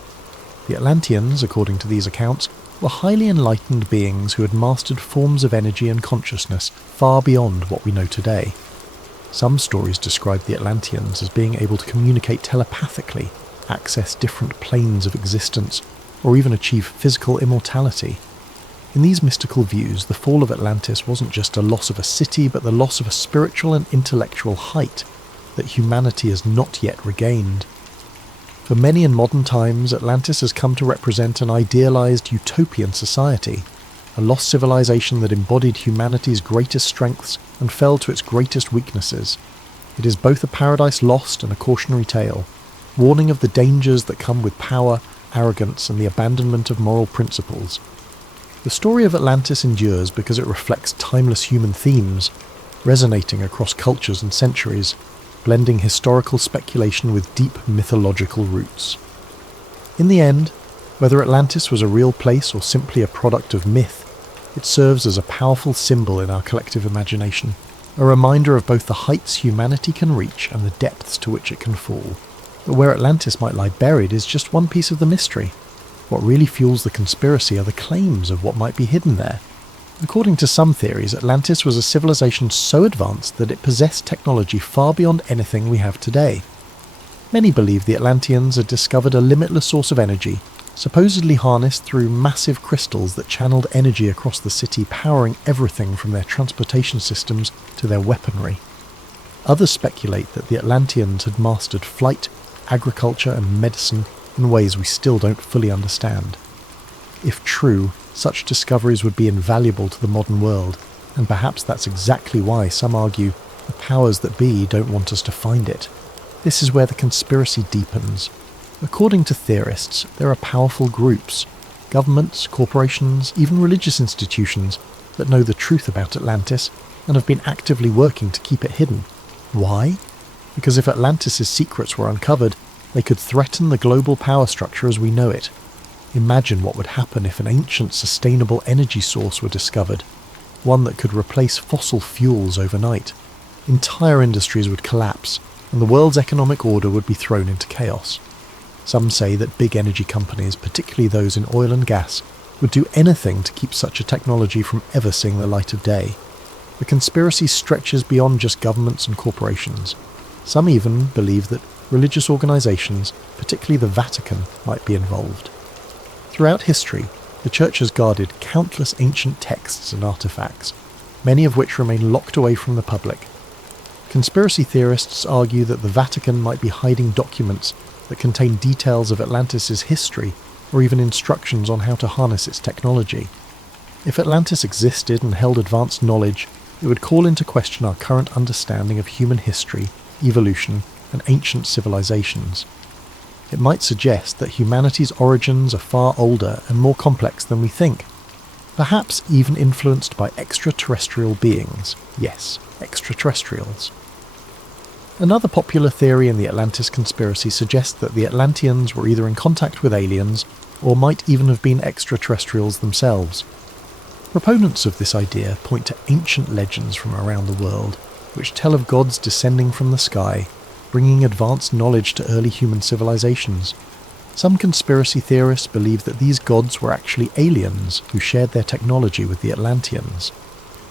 The Atlanteans, according to these accounts, were highly enlightened beings who had mastered forms of energy and consciousness far beyond what we know today. Some stories describe the Atlanteans as being able to communicate telepathically, access different planes of existence, or even achieve physical immortality. In these mystical views, the fall of Atlantis wasn't just a loss of a city, but the loss of a spiritual and intellectual height that humanity has not yet regained. For many in modern times, Atlantis has come to represent an idealized utopian society, a lost civilization that embodied humanity's greatest strengths and fell to its greatest weaknesses. It is both a paradise lost and a cautionary tale, warning of the dangers that come with power, arrogance, and the abandonment of moral principles. The story of Atlantis endures because it reflects timeless human themes, resonating across cultures and centuries, blending historical speculation with deep mythological roots. In the end, whether Atlantis was a real place or simply a product of myth, it serves as a powerful symbol in our collective imagination, a reminder of both the heights humanity can reach and the depths to which it can fall. But where Atlantis might lie buried is just one piece of the mystery. What really fuels the conspiracy are the claims of what might be hidden there. According to some theories, Atlantis was a civilization so advanced that it possessed technology far beyond anything we have today. Many believe the Atlanteans had discovered a limitless source of energy, supposedly harnessed through massive crystals that channeled energy across the city, powering everything from their transportation systems to their weaponry. Others speculate that the Atlanteans had mastered flight, agriculture, and medicine in ways we still don't fully understand. If true, such discoveries would be invaluable to the modern world, and perhaps that's exactly why some argue the powers that be don't want us to find it. This is where the conspiracy deepens. According to theorists, there are powerful groups, governments, corporations, even religious institutions that know the truth about Atlantis and have been actively working to keep it hidden. Why? Because if Atlantis' secrets were uncovered, they could threaten the global power structure as we know it. Imagine what would happen if an ancient sustainable energy source were discovered, one that could replace fossil fuels overnight. Entire industries would collapse, and the world's economic order would be thrown into chaos. Some say that big energy companies, particularly those in oil and gas, would do anything to keep such a technology from ever seeing the light of day. The conspiracy stretches beyond just governments and corporations. Some even believe that religious organizations, particularly the Vatican, might be involved. Throughout history, the Church has guarded countless ancient texts and artifacts, many of which remain locked away from the public. Conspiracy theorists argue that the Vatican might be hiding documents that contain details of Atlantis' history or even instructions on how to harness its technology. If Atlantis existed and held advanced knowledge, it would call into question our current understanding of human history, evolution, and ancient civilizations. It might suggest that humanity's origins are far older and more complex than we think, perhaps even influenced by extraterrestrial beings. Yes, extraterrestrials. Another popular theory in the Atlantis conspiracy suggests that the Atlanteans were either in contact with aliens or might even have been extraterrestrials themselves. Proponents of this idea point to ancient legends from around the world, which tell of gods descending from the sky, bringing advanced knowledge to early human civilizations. Some conspiracy theorists believe that these gods were actually aliens who shared their technology with the Atlanteans.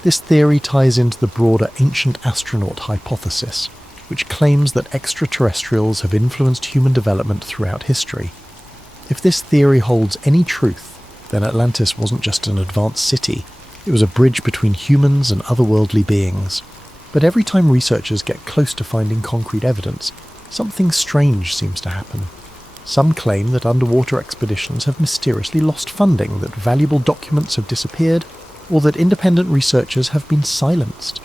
This theory ties into the broader ancient astronaut hypothesis, which claims that extraterrestrials have influenced human development throughout history. If this theory holds any truth, then Atlantis wasn't just an advanced city, it was a bridge between humans and otherworldly beings. But every time researchers get close to finding concrete evidence, something strange seems to happen. Some claim that underwater expeditions have mysteriously lost funding, that valuable documents have disappeared, or that independent researchers have been silenced.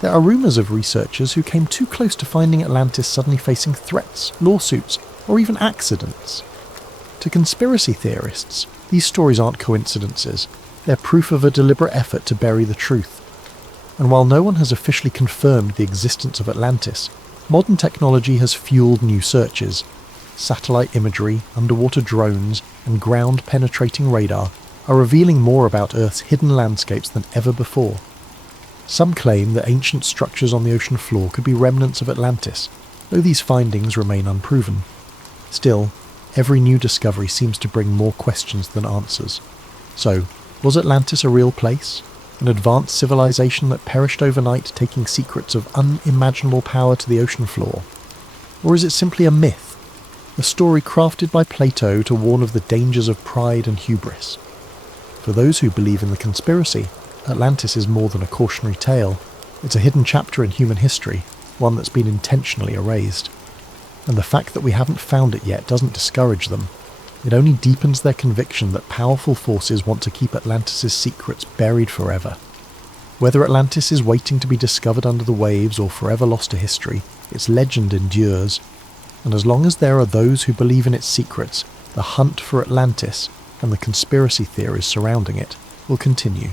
There are rumours of researchers who came too close to finding Atlantis suddenly facing threats, lawsuits, or even accidents. To conspiracy theorists, these stories aren't coincidences. They're proof of a deliberate effort to bury the truth. And while no one has officially confirmed the existence of Atlantis, modern technology has fueled new searches. Satellite imagery, underwater drones, and ground-penetrating radar are revealing more about Earth's hidden landscapes than ever before. Some claim that ancient structures on the ocean floor could be remnants of Atlantis, though these findings remain unproven. Still, every new discovery seems to bring more questions than answers. So, was Atlantis a real place? An advanced civilization that perished overnight, taking secrets of unimaginable power to the ocean floor? Or is it simply a myth, a story crafted by Plato to warn of the dangers of pride and hubris? For those who believe in the conspiracy, Atlantis is more than a cautionary tale. It's a hidden chapter in human history, one that's been intentionally erased. and the fact that we haven't found it yet doesn't discourage them. It only deepens their conviction that powerful forces want to keep Atlantis' secrets buried forever. Whether Atlantis is waiting to be discovered under the waves or forever lost to history, its legend endures, and as long as there are those who believe in its secrets, the hunt for Atlantis and the conspiracy theories surrounding it will continue.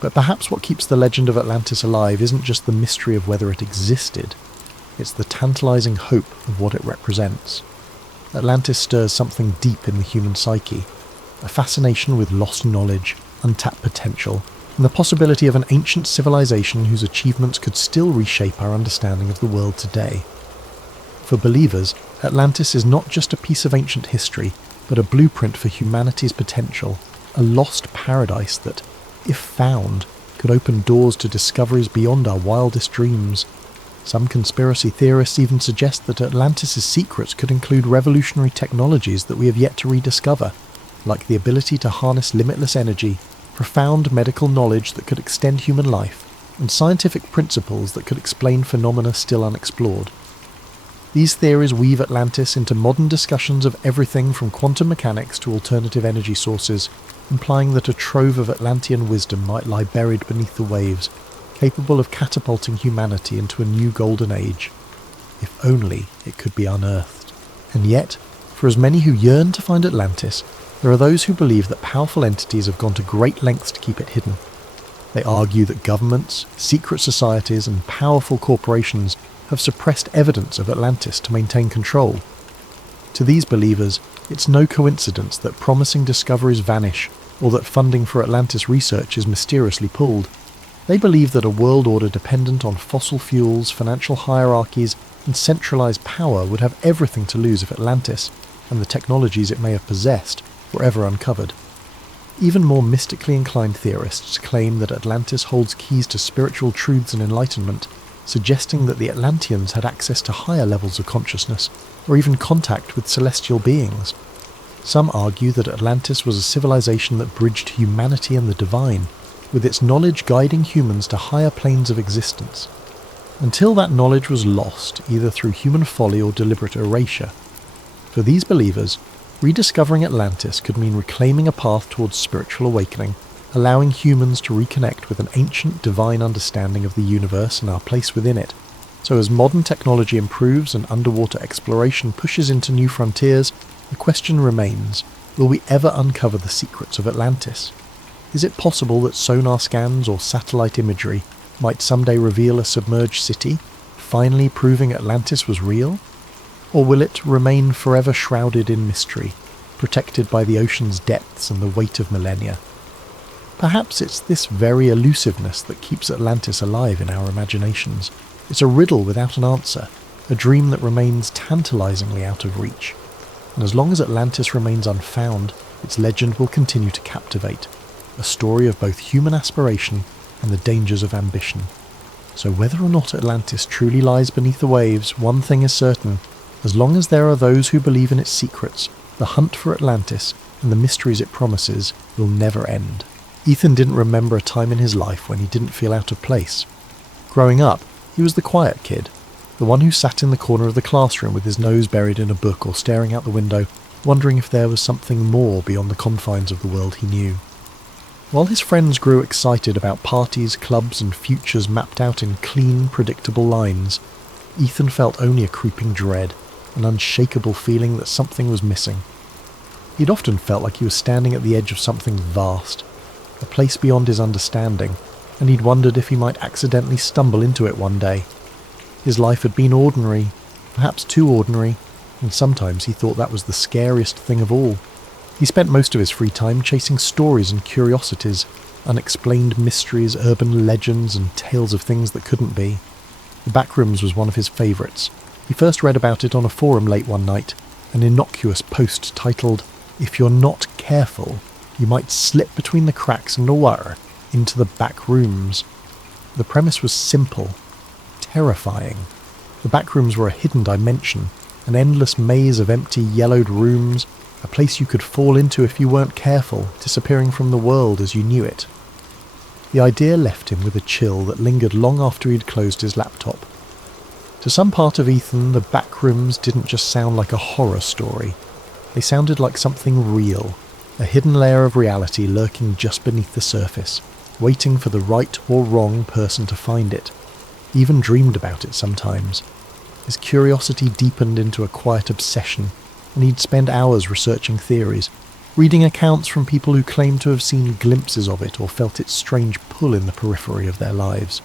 But perhaps what keeps the legend of Atlantis alive isn't just the mystery of whether it existed, it's the tantalizing hope of what it represents. Atlantis stirs something deep in the human psyche, a fascination with lost knowledge, untapped potential, and the possibility of an ancient civilization whose achievements could still reshape our understanding of the world today. For believers, Atlantis is not just a piece of ancient history, but a blueprint for humanity's potential, a lost paradise that, if found, could open doors to discoveries beyond our wildest dreams. Some conspiracy theorists even suggest that Atlantis' secrets could include revolutionary technologies that we have yet to rediscover, like the ability to harness limitless energy, profound medical knowledge that could extend human life, and scientific principles that could explain phenomena still unexplored. These theories weave Atlantis into modern discussions of everything from quantum mechanics to alternative energy sources, implying that a trove of Atlantean wisdom might lie buried beneath the waves, capable of catapulting humanity into a new golden age. If only it could be unearthed. And yet, for as many who yearn to find Atlantis, there are those who believe that powerful entities have gone to great lengths to keep it hidden. They argue that governments, secret societies, and powerful corporations have suppressed evidence of Atlantis to maintain control. To these believers, it's no coincidence that promising discoveries vanish, or that funding for Atlantis research is mysteriously pulled. They believe that a world order dependent on fossil fuels, financial hierarchies, and centralized power would have everything to lose if Atlantis, and the technologies it may have possessed, were ever uncovered. Even more mystically inclined theorists claim that Atlantis holds keys to spiritual truths and enlightenment, suggesting that the Atlanteans had access to higher levels of consciousness, or even contact with celestial beings. Some argue that Atlantis was a civilization that bridged humanity and the divine, with its knowledge guiding humans to higher planes of existence, until that knowledge was lost, either through human folly or deliberate erasure. For these believers, rediscovering Atlantis could mean reclaiming a path towards spiritual awakening, allowing humans to reconnect with an ancient divine understanding of the universe and our place within it. So as modern technology improves and underwater exploration pushes into new frontiers, the question remains, will we ever uncover the secrets of Atlantis? Is it possible that sonar scans or satellite imagery might someday reveal a submerged city, finally proving Atlantis was real? Or will it remain forever shrouded in mystery, protected by the ocean's depths and the weight of millennia? Perhaps it's this very elusiveness that keeps Atlantis alive in our imaginations. It's a riddle without an answer, a dream that remains tantalizingly out of reach. And as long as Atlantis remains unfound, its legend will continue to captivate, a story of both human aspiration and the dangers of ambition. So whether or not Atlantis truly lies beneath the waves, one thing is certain: as long as there are those who believe in its secrets, the hunt for Atlantis and the mysteries it promises will never end. Ethan didn't remember a time in his life when he didn't feel out of place. Growing up, he was the quiet kid, the one who sat in the corner of the classroom with his nose buried in a book or staring out the window, wondering if there was something more beyond the confines of the world he knew. While his friends grew excited about parties, clubs, and futures mapped out in clean, predictable lines, Ethan felt only a creeping dread, an unshakable feeling that something was missing. He'd often felt like he was standing at the edge of something vast, a place beyond his understanding, and he'd wondered if he might accidentally stumble into it one day. His life had been ordinary, perhaps too ordinary, and sometimes he thought that was the scariest thing of all. He spent most of his free time chasing stories and curiosities, unexplained mysteries, urban legends, and tales of things that couldn't be. The Backrooms was one of his favourites. He first read about it on a forum late one night, an innocuous post titled, "If you're not careful, you might slip between the cracks in the water into the back rooms." The premise was simple, terrifying. The Backrooms were a hidden dimension, an endless maze of empty, yellowed rooms, a place you could fall into if you weren't careful, disappearing from the world as you knew it. The idea left him with a chill that lingered long after he'd closed his laptop. To some part of Ethan, the back rooms didn't just sound like a horror story. They sounded like something real, a hidden layer of reality lurking just beneath the surface, waiting for the right or wrong person to find it. He even dreamed about it sometimes. His curiosity deepened into a quiet obsession, and he'd spend hours researching theories, reading accounts from people who claimed to have seen glimpses of it or felt its strange pull in the periphery of their lives.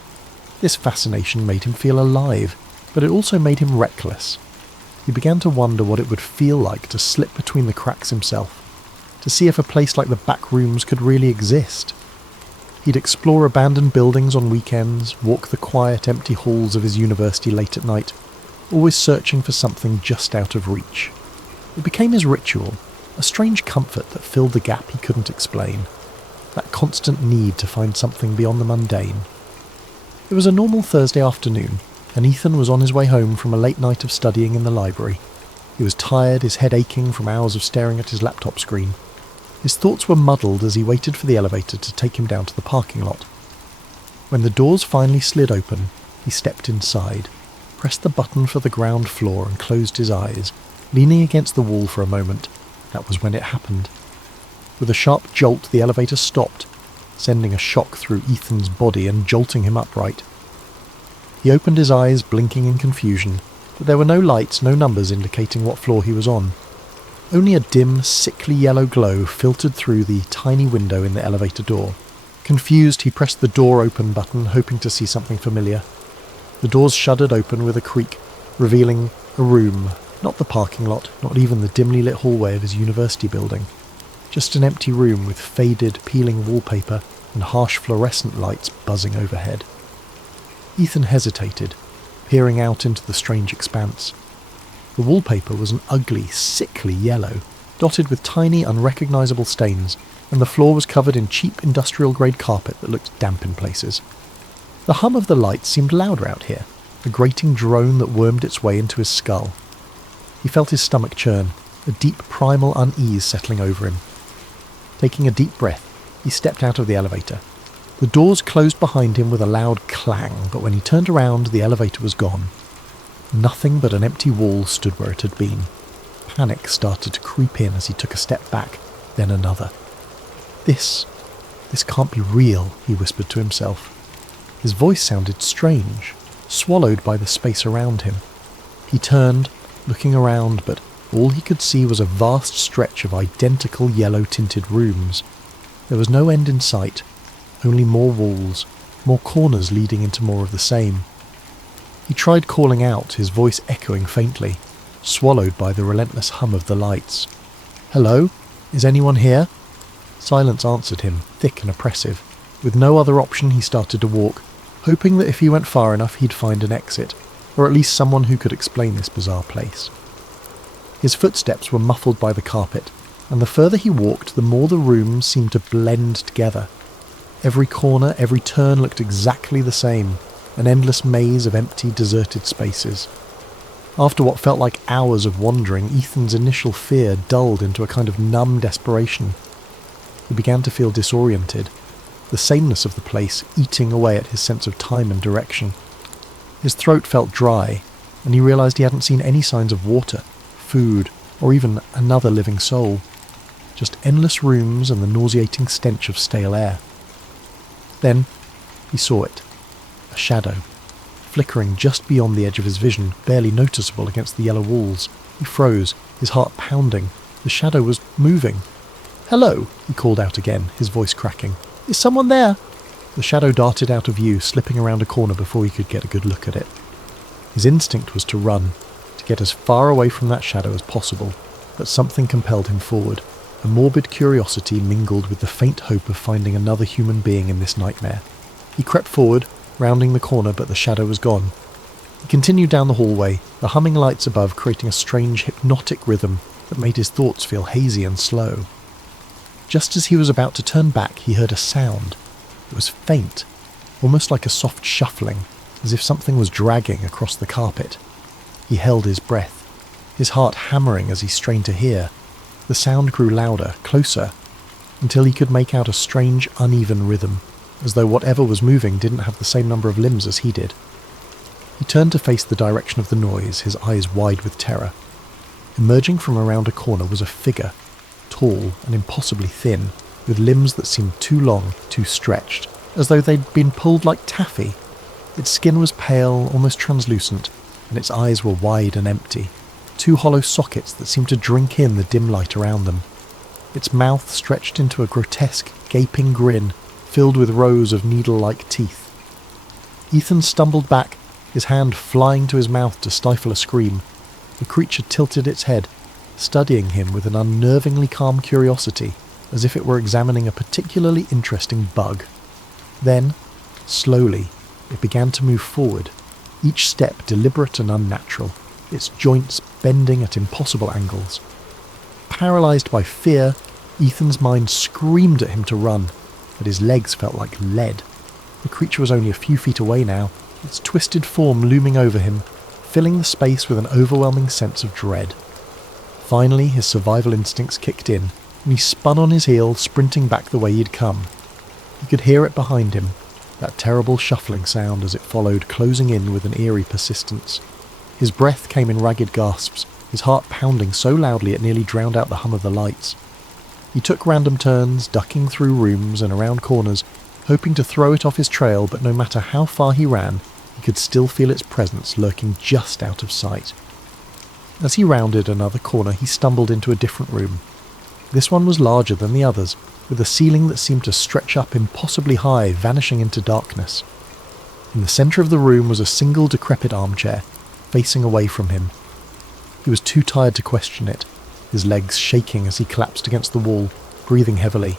This fascination made him feel alive, but it also made him reckless. He began to wonder what it would feel like to slip between the cracks himself, to see if a place like the back rooms could really exist. He'd explore abandoned buildings on weekends, walk the quiet, empty halls of his university late at night, always searching for something just out of reach. It became his ritual, a strange comfort that filled the gap he couldn't explain, that constant need to find something beyond the mundane. It was a normal Thursday afternoon, and Ethan was on his way home from a late night of studying in the library. He was tired, his head aching from hours of staring at his laptop screen. His thoughts were muddled as he waited for the elevator to take him down to the parking lot. When the doors finally slid open, he stepped inside, pressed the button for the ground floor and closed his eyes, leaning against the wall for a moment. That was when it happened. With a sharp jolt, the elevator stopped, sending a shock through Ethan's body and jolting him upright. He opened his eyes, blinking in confusion, but there were no lights, no numbers indicating what floor he was on. Only a dim, sickly yellow glow filtered through the tiny window in the elevator door. Confused, he pressed the door open button, hoping to see something familiar. The doors shuddered open with a creak, revealing a room, not the parking lot, not even the dimly lit hallway of his university building. Just an empty room with faded, peeling wallpaper and harsh fluorescent lights buzzing overhead. Ethan hesitated, peering out into the strange expanse. The wallpaper was an ugly, sickly yellow, dotted with tiny, unrecognisable stains, and the floor was covered in cheap industrial-grade carpet that looked damp in places. The hum of the lights seemed louder out here, a grating drone that wormed its way into his skull. He felt his stomach churn, a deep primal unease settling over him. Taking a deep breath, he stepped out of the elevator. The doors closed behind him with a loud clang, but when he turned around, the elevator was gone. Nothing but an empty wall stood where it had been. Panic started to creep in as he took a step back, then another. This can't be real, he whispered to himself. His voice sounded strange, swallowed by the space around him. He turned, looking around, but all he could see was a vast stretch of identical yellow-tinted rooms. There was no end in sight, only more walls, more corners leading into more of the same. He tried calling out, his voice echoing faintly, swallowed by the relentless hum of the lights. "Hello? Is anyone here?" Silence answered him, thick and oppressive. With no other option, he started to walk, hoping that if he went far enough he'd find an exit, or at least someone who could explain this bizarre place. His footsteps were muffled by the carpet, and the further he walked, the more the rooms seemed to blend together. Every corner, every turn looked exactly the same, an endless maze of empty, deserted spaces. After what felt like hours of wandering, Ethan's initial fear dulled into a kind of numb desperation. He began to feel disoriented, the sameness of the place eating away at his sense of time and direction. His throat felt dry, and he realised he hadn't seen any signs of water, food, or even another living soul. Just endless rooms and the nauseating stench of stale air. Then he saw it. A shadow, flickering just beyond the edge of his vision, barely noticeable against the yellow walls. He froze, his heart pounding. The shadow was moving. "Hello," he called out again, his voice cracking. "Is someone there?" The shadow darted out of view, slipping around a corner before he could get a good look at it. His instinct was to run, to get as far away from that shadow as possible, but something compelled him forward. A morbid curiosity mingled with the faint hope of finding another human being in this nightmare. He crept forward, rounding the corner, but the shadow was gone. He continued down the hallway, the humming lights above creating a strange hypnotic rhythm that made his thoughts feel hazy and slow. Just as he was about to turn back, he heard a sound. It was faint, almost like a soft shuffling, as if something was dragging across the carpet. He held his breath, his heart hammering as he strained to hear. The sound grew louder, closer, until he could make out a strange, uneven rhythm, as though whatever was moving didn't have the same number of limbs as he did. He turned to face the direction of the noise, his eyes wide with terror. Emerging from around a corner was a figure, tall and impossibly thin, with limbs that seemed too long, too stretched, as though they'd been pulled like taffy. Its skin was pale, almost translucent, and its eyes were wide and empty, two hollow sockets that seemed to drink in the dim light around them. Its mouth stretched into a grotesque, gaping grin, filled with rows of needle-like teeth. Ethan stumbled back, his hand flying to his mouth to stifle a scream. The creature tilted its head, studying him with an unnervingly calm curiosity, as if it were examining a particularly interesting bug. Then, slowly, it began to move forward, each step deliberate and unnatural, its joints bending at impossible angles. Paralysed by fear, Ethan's mind screamed at him to run, but his legs felt like lead. The creature was only a few feet away now, its twisted form looming over him, filling the space with an overwhelming sense of dread. Finally, his survival instincts kicked in, and he spun on his heel, sprinting back the way he'd come. He could hear it behind him, that terrible shuffling sound as it followed, closing in with an eerie persistence. His breath came in ragged gasps, his heart pounding so loudly it nearly drowned out the hum of the lights. He took random turns, ducking through rooms and around corners, hoping to throw it off his trail, but no matter how far he ran, he could still feel its presence lurking just out of sight. As he rounded another corner, he stumbled into a different room. This one was larger than the others, with a ceiling that seemed to stretch up impossibly high, vanishing into darkness. In the centre of the room was a single decrepit armchair, facing away from him. He was too tired to question it, his legs shaking as he collapsed against the wall, breathing heavily.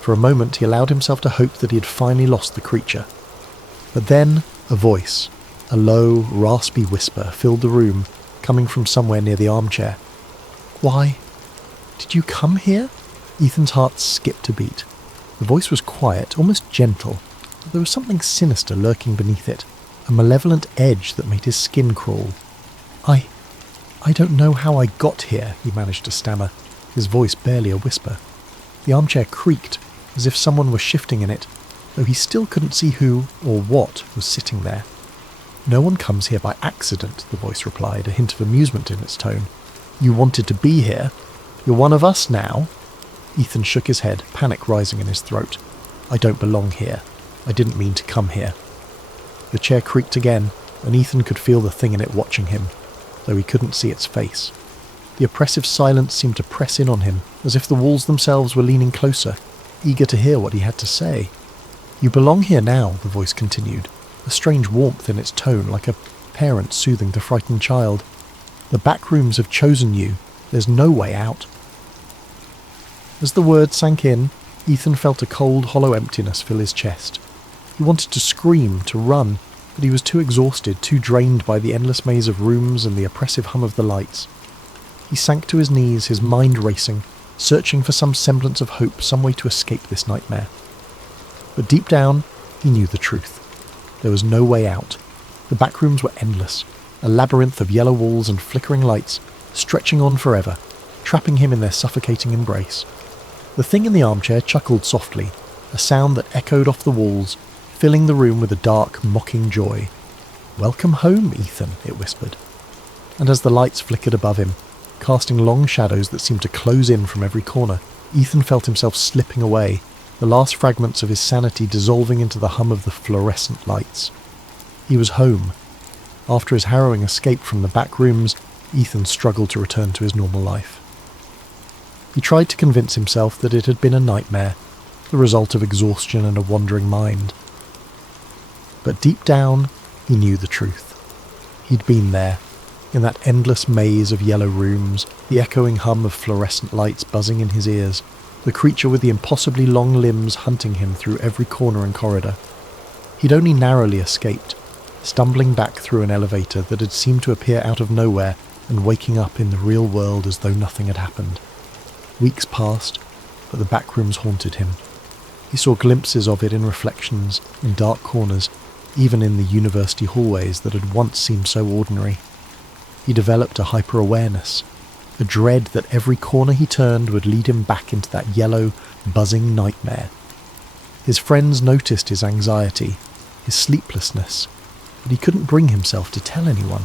For a moment he allowed himself to hope that he had finally lost the creature. But then a voice, a low, raspy whisper, filled the room, coming from somewhere near the armchair. "Why? Did you come here?" Ethan's heart skipped a beat. The voice was quiet, almost gentle, but there was something sinister lurking beneath it, a malevolent edge that made his skin crawl. I don't know how I got here," he managed to stammer, his voice barely a whisper. The armchair creaked, as if someone were shifting in it, though he still couldn't see who or what was sitting there. "No one comes here by accident," the voice replied, a hint of amusement in its tone. "You wanted to be here. You're one of us now." Ethan shook his head, panic rising in his throat. "I don't belong here. I didn't mean to come here." The chair creaked again, and Ethan could feel the thing in it watching him, though he couldn't see its face. The oppressive silence seemed to press in on him, as if the walls themselves were leaning closer, eager to hear what he had to say. "You belong here now," the voice continued, a strange warmth in its tone, like a parent soothing the frightened child. "The back rooms have chosen you. There's no way out." As the words sank in, Ethan felt a cold, hollow emptiness fill his chest. He wanted to scream, to run, but he was too exhausted, too drained by the endless maze of rooms and the oppressive hum of the lights. He sank to his knees, his mind racing, searching for some semblance of hope, some way to escape this nightmare. But deep down, he knew the truth. There was no way out. The back rooms were endless, a labyrinth of yellow walls and flickering lights, stretching on forever, trapping him in their suffocating embrace. The thing in the armchair chuckled softly, a sound that echoed off the walls, filling the room with a dark, mocking joy. "Welcome home, Ethan," it whispered. And as the lights flickered above him, casting long shadows that seemed to close in from every corner, Ethan felt himself slipping away, the last fragments of his sanity dissolving into the hum of the fluorescent lights. He was home. After his harrowing escape from the back rooms, Ethan struggled to return to his normal life. He tried to convince himself that it had been a nightmare, the result of exhaustion and a wandering mind. But deep down, he knew the truth. He'd been there, in that endless maze of yellow rooms, the echoing hum of fluorescent lights buzzing in his ears, the creature with the impossibly long limbs hunting him through every corner and corridor. He'd only narrowly escaped, stumbling back through an elevator that had seemed to appear out of nowhere and waking up in the real world as though nothing had happened. Weeks passed, but the back rooms haunted him. He saw glimpses of it in reflections, in dark corners, even in the university hallways that had once seemed so ordinary. He developed a hyper-awareness, a dread that every corner he turned would lead him back into that yellow, buzzing nightmare. His friends noticed his anxiety, his sleeplessness, but he couldn't bring himself to tell anyone.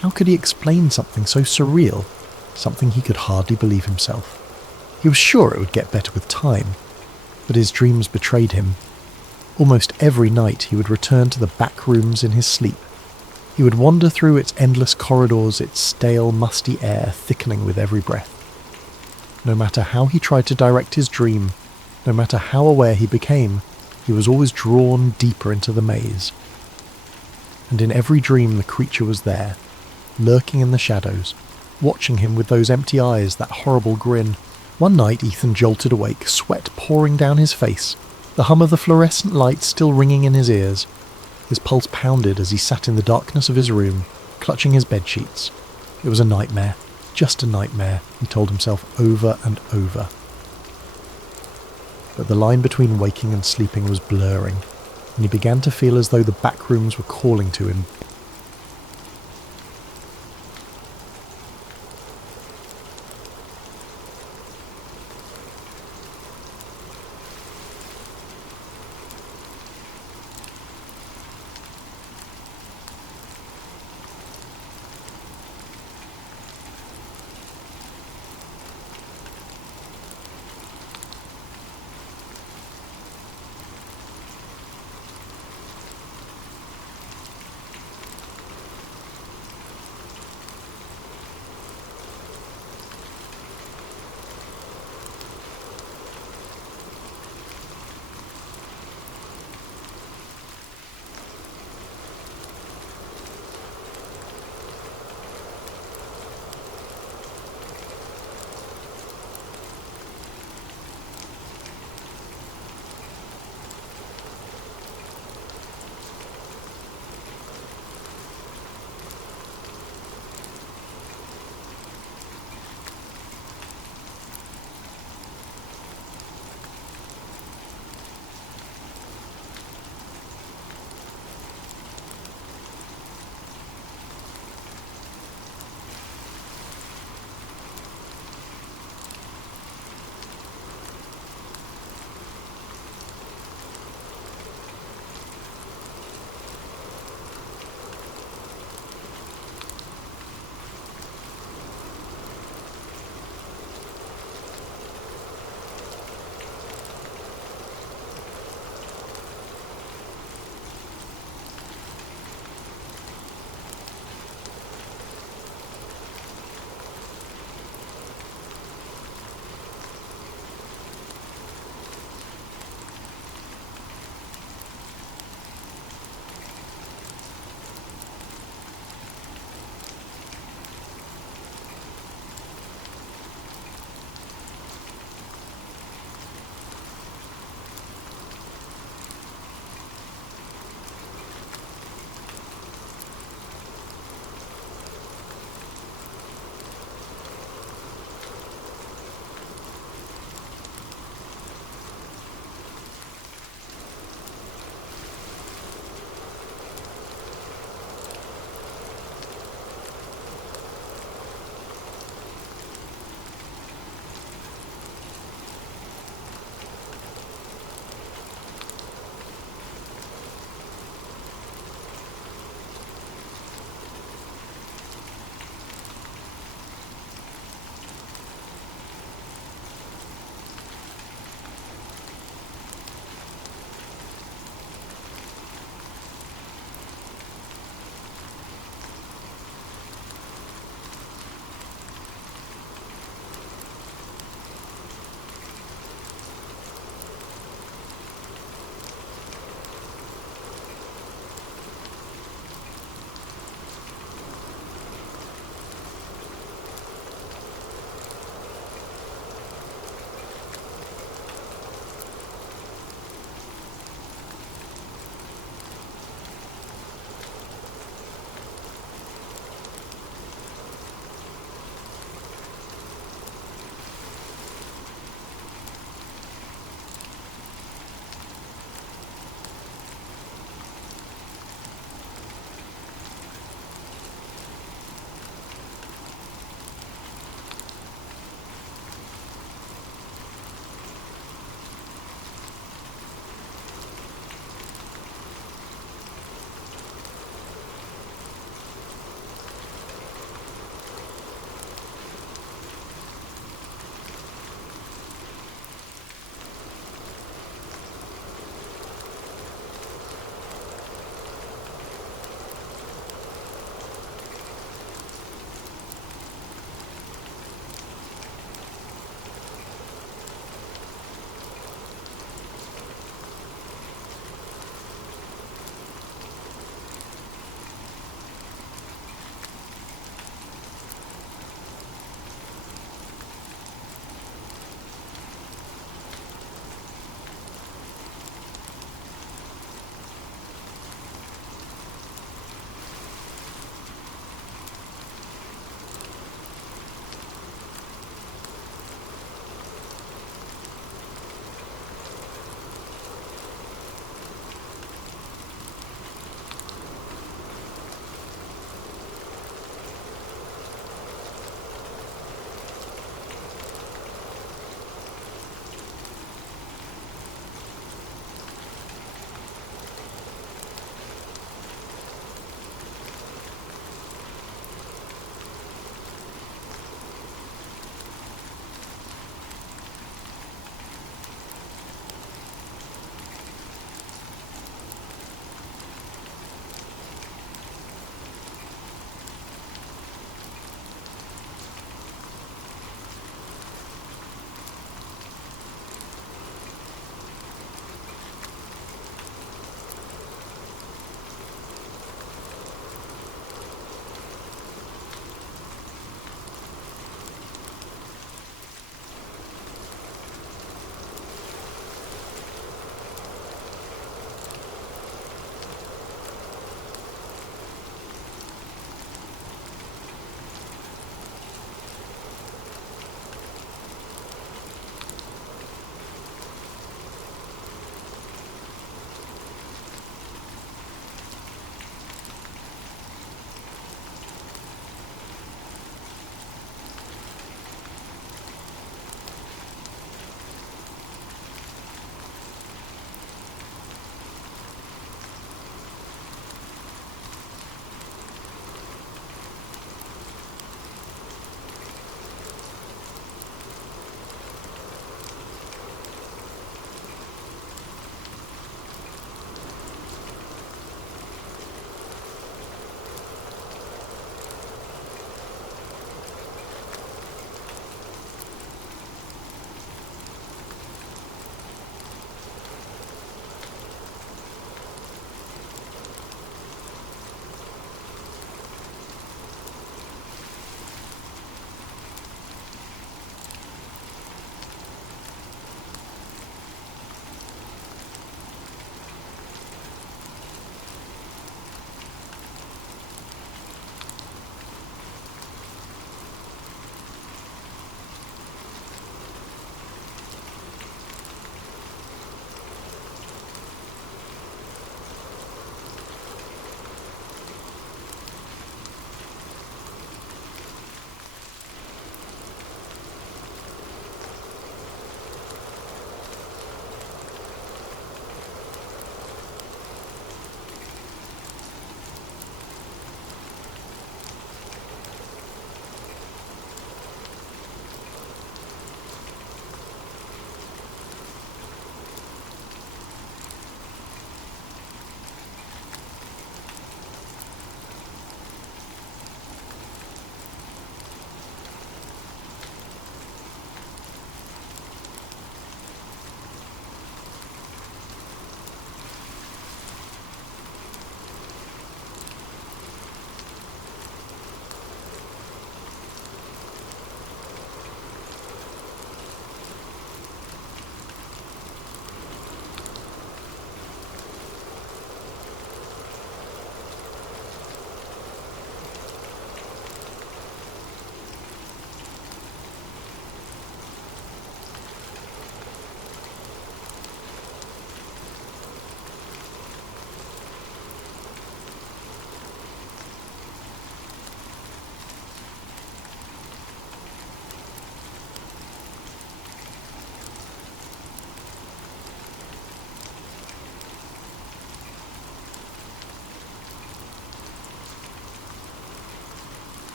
How could he explain something so surreal, something he could hardly believe himself? He was sure it would get better with time, but his dreams betrayed him. Almost every night he would return to the back rooms in his sleep. He would wander through its endless corridors, its stale, musty air thickening with every breath. No matter how he tried to direct his dream, no matter how aware he became, he was always drawn deeper into the maze. And in every dream the creature was there, lurking in the shadows, watching him with those empty eyes, that horrible grin. One night Ethan jolted awake, sweat pouring down his face, the hum of the fluorescent lights still ringing in his ears. His pulse pounded as he sat in the darkness of his room, clutching his bedsheets. It was a nightmare, just a nightmare, he told himself over and over. But the line between waking and sleeping was blurring, and he began to feel as though the back rooms were calling to him,